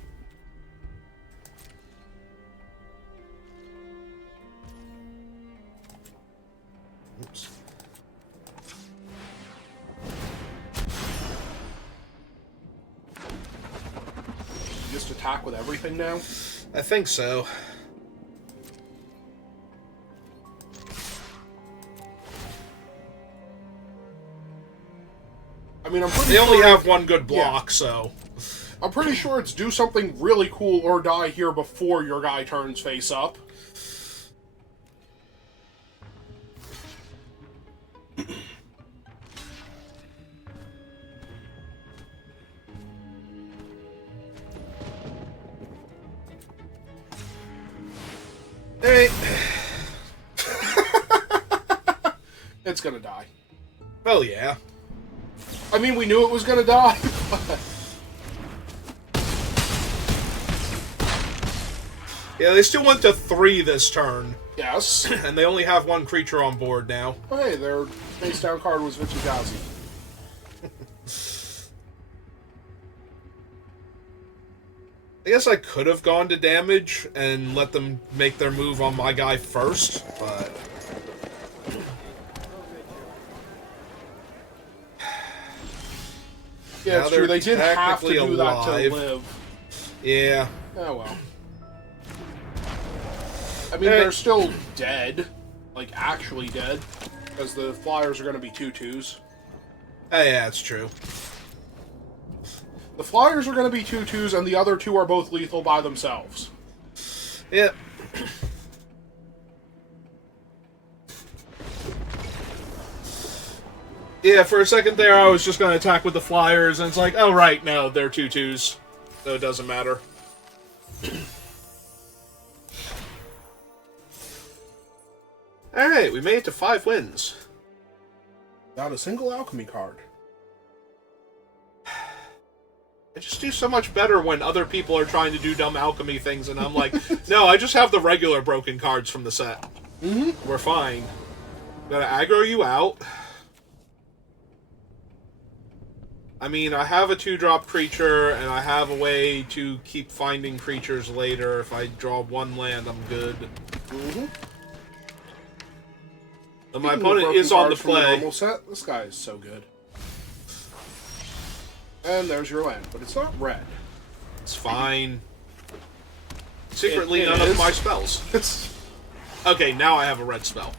Oops. Just attack with everything now? I think so. I mean, I'm pretty They sure only have one good block, so... I'm pretty sure it's do something really cool or die here before your guy turns face up. Hey. It's gonna die. Well, yeah. I mean, we knew it was gonna die. Yeah, they still went to 3 this turn. Yes. And they only have 1 creature on board now. Oh, hey, their face down card was Vichigazi. I guess I could have gone to damage and let them make their move on my guy first, but... Yeah, now it's true. They did have to do that to live. Yeah. Oh, well. I mean, they're still dead. Like, actually dead. Because the flyers are going to be 2/2s. Oh, yeah, it's true. The flyers are going to be 2/2s, and the other 2 are both lethal by themselves. Yep. Yeah, for a second there, I was just going to attack with the flyers, and it's like, oh, right, no, they're 2/2s. So it doesn't matter. Alright, we made it to 5 wins. Not a single alchemy card. I just do so much better when other people are trying to do dumb alchemy things, and I'm like, no, I just have the regular broken cards from the set. Mm-hmm. We're fine. Gotta aggro you out. I mean, I have a 2-drop creature, and I have a way to keep finding creatures later. If I draw 1 land, I'm good. Mm-hmm. And my opponent is on the from the play. normal set, this guy is so good. And there's your land, but it's not red. It's fine. Secretly, It none is. of my spells. Okay, now I have a red spell.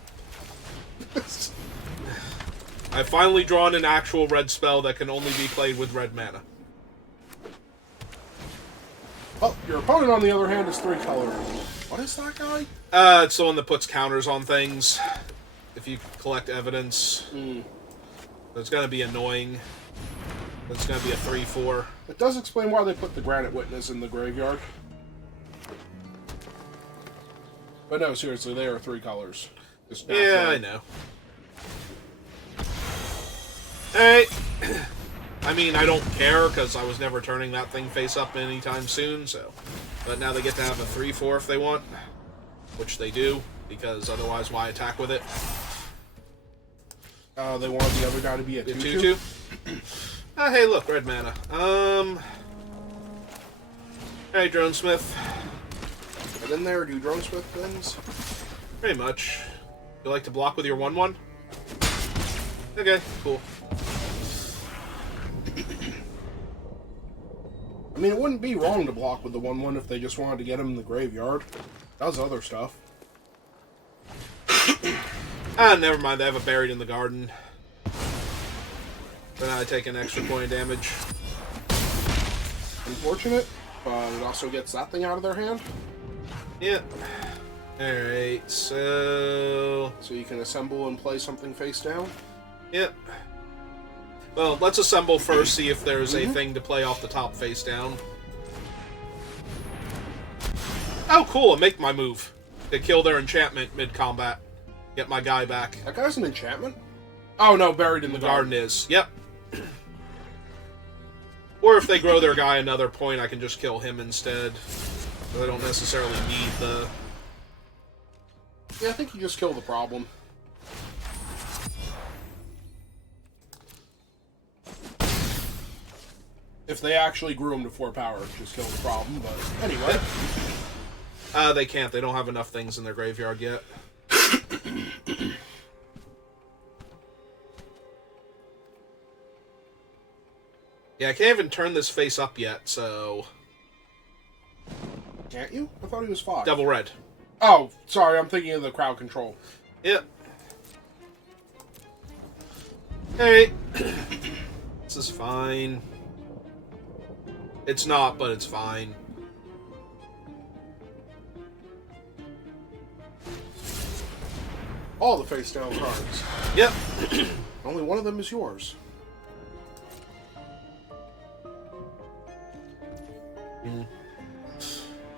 I've finally drawn an actual red spell that can only be played with red mana. Well, your opponent, on the other hand, is 3 color. What is that guy? It's the one that puts counters on things. If you collect evidence. It's gonna be annoying. It's gonna be a 3/4. It does explain why they put the Granite Witness in the graveyard. But no, seriously, they are 3 colors. Yeah, I know. Hey, I mean, I don't care, because I was never turning that thing face up anytime soon, so... But now they get to have a 3/4 if they want, which they do, because otherwise why attack with it? They want the other guy to be a 2/2. Hey, look, red mana. Hey, Dronesmith. Get in there, do Dronesmith things. Pretty much. You like to block with your 1/1? Okay, cool. I mean, it wouldn't be wrong to block with the 1/1 if they just wanted to get him in the graveyard. Does other stuff. Never mind. They have it buried in the garden. So now I take an extra point of damage. Unfortunate, but it also gets that thing out of their hand. Yeah. Alright, so... So you can assemble and play something face down? Yep. Well, let's assemble first, see if there's a thing to play off the top face down. Oh, cool, make my move. To kill their enchantment mid-combat. Get my guy back. That guy's an enchantment? Oh, no, buried in the garden. Garden is, yep. Or if they grow their guy another point, I can just kill him instead. I don't necessarily need the... Yeah, I think you just kill the problem. If they actually grew him to 4 power, just kill the problem, but anyway. They can't. They don't have enough things in their graveyard yet. Yeah, I can't even turn this face up yet, so... Can't you? I thought he was 5. Double red. Oh, sorry, I'm thinking of the crowd control. Yep. Hey. This is fine. It's not, but it's fine. All the face down cards. Yep. Only one of them is yours.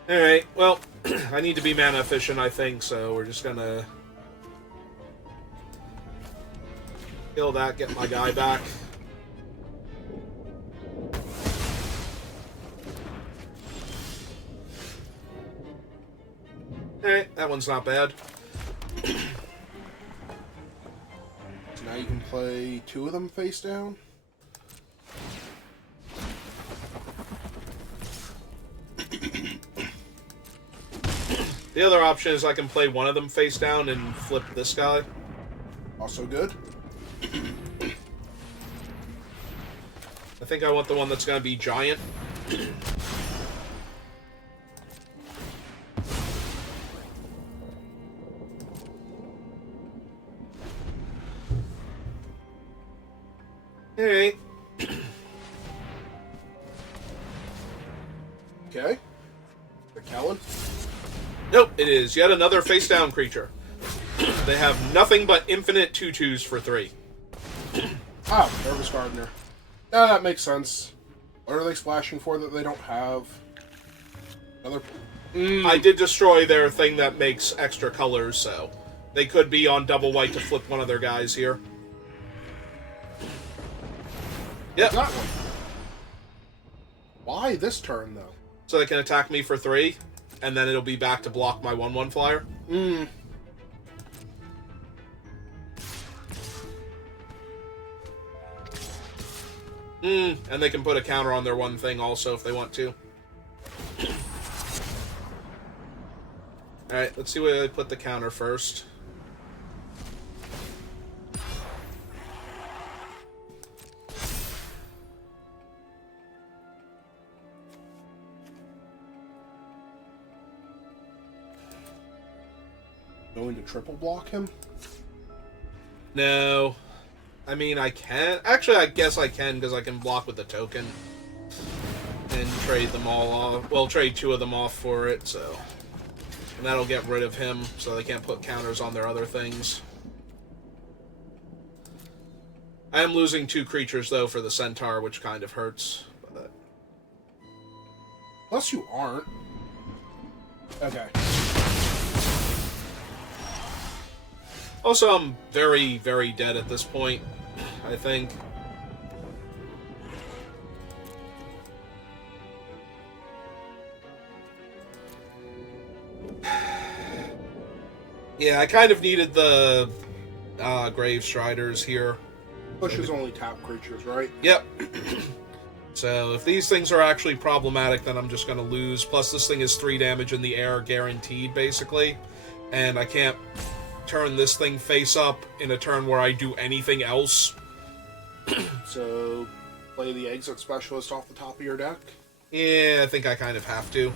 Alright, well, I need to be mana efficient, I think, so we're just gonna kill that, get my guy back. Alright, that one's not bad. So now you can play 2 of them face down. The other option is I can play one of them face down and flip this guy. Also good. I think I want the one that's going to be giant. Alright. Okay. The Kellen. Nope, it is yet another face-down creature. They have nothing but infinite 2/2s for 3. Ah, Nervous Gardener. Yeah, that makes sense. What are they splashing for that they don't have? Another... I did destroy their thing that makes extra colors, so they could be on double white to flip one of their guys here. Yep. That one. Why this turn, though? So they can attack me for 3, and then it'll be back to block my 1/1 flyer. And they can put a counter on their one thing also if they want to. Alright, let's see where they put the counter first. Going to triple block him? No. I mean, I can. Actually, I guess I can, because I can block with the token. And trade them all off. Well, trade 2 of them off for it, so. And that'll get rid of him, so they can't put counters on their other things. I am losing 2 creatures, though, for the Centaur, which kind of hurts. But... Plus you aren't. Okay. Also, I'm very, very dead at this point, I think. Yeah, I kind of needed the Grave Striders here. Pushes only tap creatures, right? Yep. So if these things are actually problematic, then I'm just going to lose. Plus, this thing is 3 damage in the air, guaranteed, basically. And I can't turn this thing face up in a turn where I do anything else. So, play the Exit Specialist off the top of your deck? Yeah, I think I kind of have to.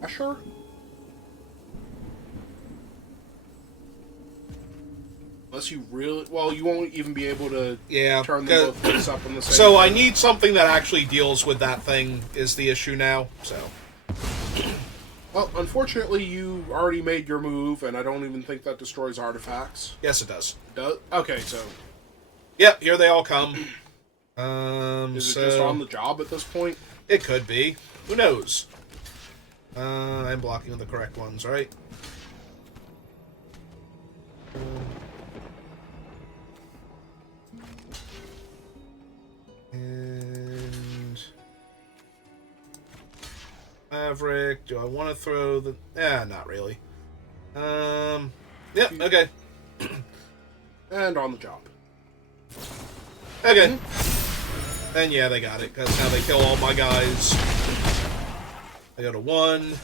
Pressure? Unless you really... Well, you won't even be able to turn them both face up in the same So turn. I need something that actually deals with that thing is the issue now, so... Well, unfortunately, you already made your move, and I don't even think that destroys artifacts. Yes, it does. Does? Okay, so... Yep, here they all come. Is it just on the job at this point? It could be. Who knows? I'm blocking the correct ones, right? And... Maverick, do I want to throw the... not really. Yep, okay. And on the job. Okay. And yeah, they got it, because now they kill all my guys. I go to 1.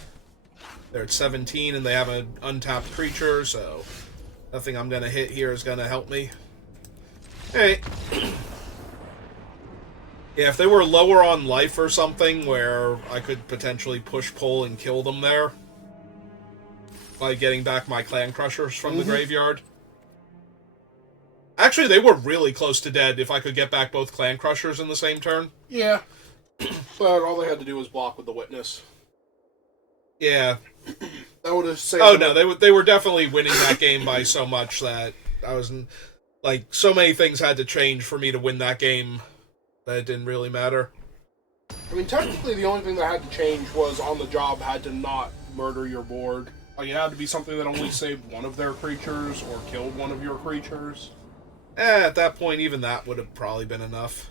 They're at 17, and they have an untapped creature, so nothing I'm going to hit here is going to help me. Hey. Yeah, if they were lower on life or something, where I could potentially push-pull and kill them there, by getting back my Clan Crushers from the graveyard. Actually, they were really close to dead if I could get back both Clan Crushers in the same turn. Yeah. But all they had to do was block with the Witness. Yeah. That would have saved Oh, no, they were definitely winning that game by so much that I was... Like, so many things had to change for me to win that game that it didn't really matter. I mean, technically, the only thing that had to change was on the job had to not murder your board. Like, it had to be something that only saved one of their creatures or killed one of your creatures. At that point, even that would have probably been enough.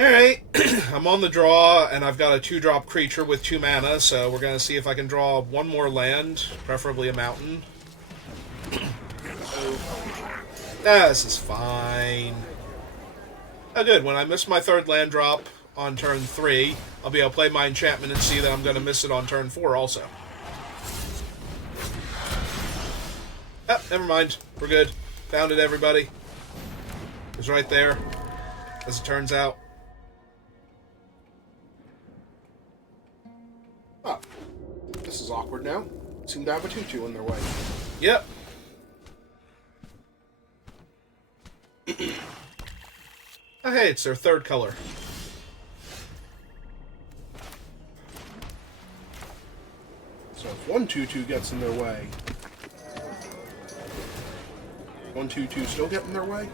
Alright, I'm on the draw, and I've got a 2-drop creature with 2 mana, so we're going to see if I can draw one more land, preferably a mountain. This is fine. Oh good, when I miss my 3rd land drop on turn 3, I'll be able to play my enchantment and see that I'm going to miss it on turn 4 also. Oh, never mind. We're good. Found it, everybody. It was right there, as it turns out. Oh. This is awkward now. Seem to have a 2/2 in their way. Yep. Oh, hey, it's their 3rd color. So if 1/2/2 gets in their way... 1/2/2 still get in their way?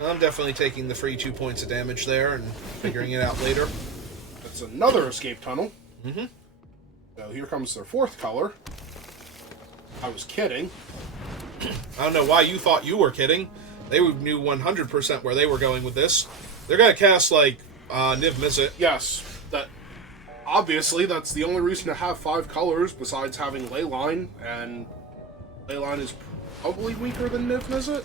I'm definitely taking the free 2 points of damage there and figuring it out later. That's another escape tunnel. Mm-hmm. So here comes their 4th color. I was kidding. I don't know why you thought you were kidding. They knew 100% where they were going with this. They're going to cast, like, Niv Mizzet. Yes, that... Obviously, that's the only reason to have 5 colors besides having Leyline, and Leyline is probably weaker than Niv Mizzet.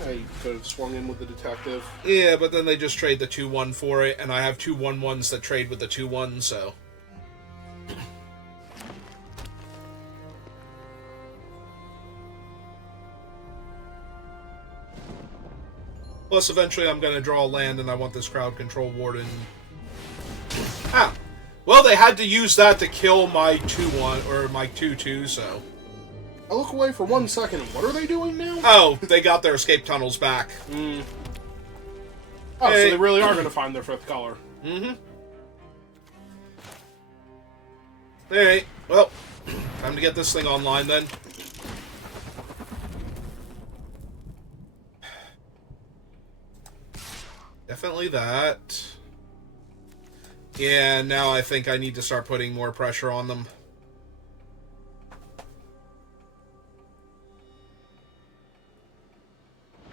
Yeah, you could have swung in with the detective. Yeah, but then they just trade the 2/1 for it, and I have 2 1/1s that trade with the 2/1, so... Plus, eventually I'm going to draw land, and I want this Crowd Control Warden. Ah! Well, they had to use that to kill my 2/1, or my 2/2, so... I look away for 1 second. What are they doing now? Oh, they got their escape tunnels back. Oh, so they really are going to find their 5th color. Mm-hmm. Alright, well, time to get this thing online then. Definitely that. Yeah, now I think I need to start putting more pressure on them.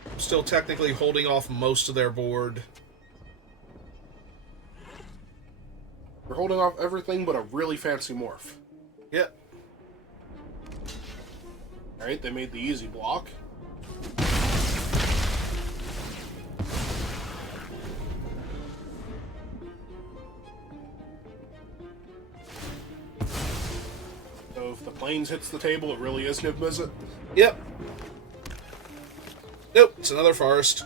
I'm still technically holding off most of their board. We're holding off everything but a really fancy morph. Yep. Alright, they made the easy block. So if the planes hits the table, it really is Nib Mizzet. Yep. Nope, it's another forest.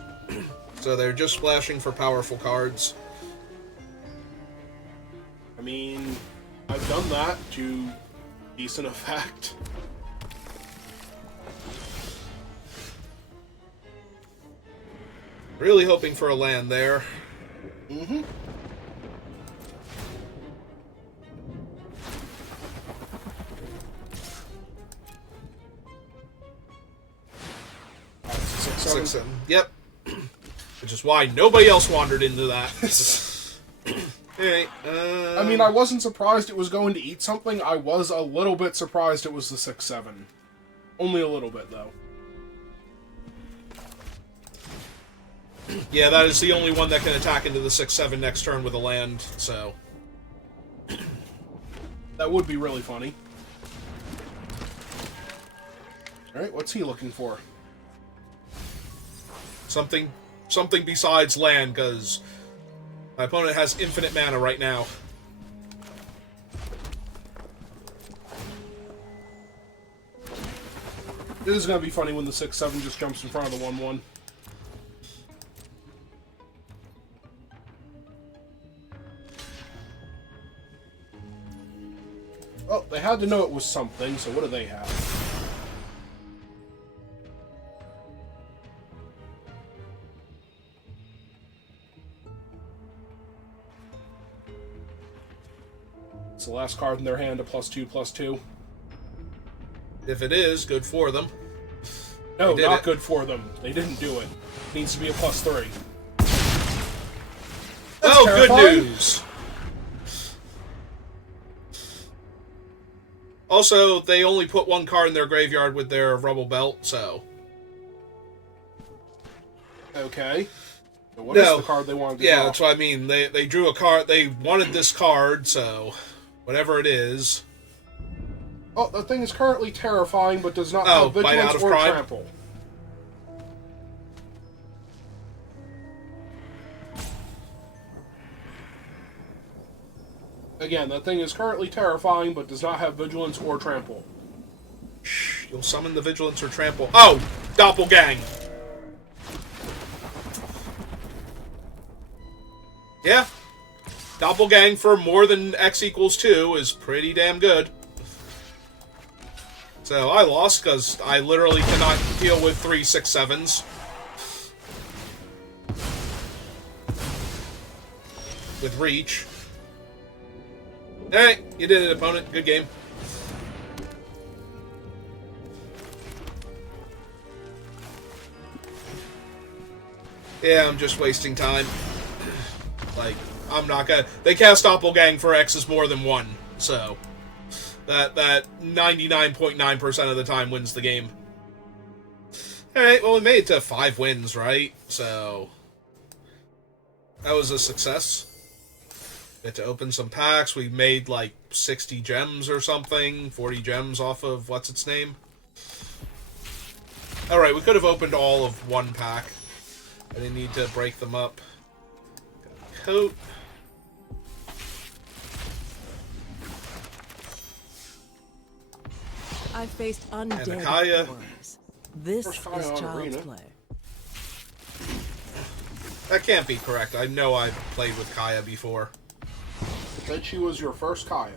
So they're just splashing for powerful cards. I mean, I've done that to decent effect. Really hoping for a land there. Mm-hmm. Six, seven. Yep. Which is why nobody else wandered into that. Alright, I mean, I wasn't surprised it was going to eat something. I was a little bit surprised it was the 6-7. Only a little bit, though. Yeah, that is the only one that can attack into the 6-7 next turn with a land, so... That would be really funny. Alright, what's he looking for? Something besides land, because my opponent has infinite mana right now. This is going to be funny when the 6-7 just jumps in front of the 1-1. Oh, they had to know it was something, so what do they have? It's the last card in their hand, a +2/+2. If it is, good for them. No, not good for them. They didn't do it. It needs to be a +3. Oh, terrifying. Good news! Also, they only put one card in their graveyard with their Rubble Belt, so... Okay. So what is the card they wanted to draw? Yeah, that's what I mean. They drew a card. They wanted this card, so... Whatever it is... Oh, the thing is currently terrifying, but does not Oh, have bite out vigilance of or crime? trample. Again, that thing is currently terrifying, but does not have vigilance or trample. Shh, you'll summon the Vigilance or Trample. Oh! Doppelgang! Yeah. Doppelgang for more than X equals 2 is pretty damn good. So I lost because I literally cannot deal with 3 6/7s. With reach. Alright, you did it, opponent. Good game. Yeah, I'm just wasting time. Like, I'm not gonna... They cast Doppelgang for X is more than 1, so... That 99.9% of the time wins the game. Alright, well, we made it to 5 wins, right? So... That was a success. We had to open some packs. We made, like, 60 gems or something. 40 gems off of what's-its-name. Alright, we could have opened all of one pack. I didn't need to break them up. Got a coat. I've faced undead Kaya. horrors. This is First Kaya on child's Arena. play. That can't be correct. I know I've played with Kaya before. Said she was your first Kaya.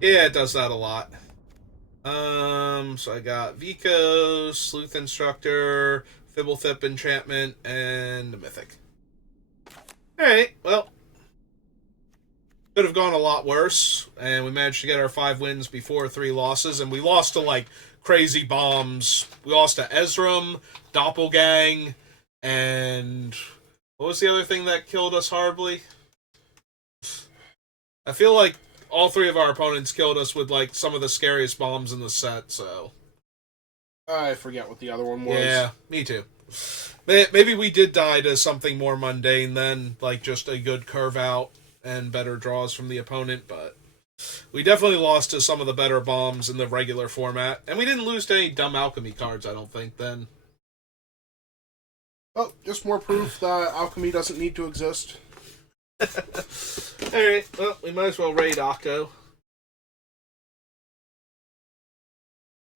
Yeah, it does that a lot. So I got Vico, Sleuth Instructor, Fibblethip Enchantment, and a Mythic. Alright, well. Could have gone a lot worse, and we managed to get our 5 wins before 3 losses, and we lost to, like, crazy bombs. We lost to Ezram, Doppelgang, and What was the other thing that killed us horribly? I feel like all three of our opponents killed us with, like, some of the scariest bombs in the set, so... I forget what the other one was. Yeah, me too. Maybe we did die to something more mundane than, like, just a good curve out and better draws from the opponent, but... We definitely lost to some of the better bombs in the regular format, and we didn't lose to any dumb alchemy cards, I don't think, then. Oh, just more proof that alchemy doesn't need to exist. Alright, well, we might as well raid Akko.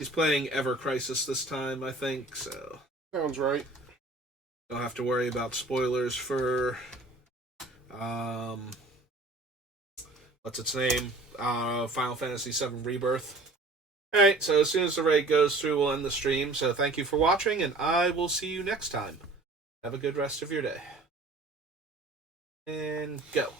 He's playing Ever Crisis this time, I think, so... Sounds right. Don't have to worry about spoilers for... what's its name? Final Fantasy VII Rebirth. Alright, so as soon as the raid goes through, we'll end the stream. So thank you for watching, and I will see you next time. Have a good rest of your day. And go.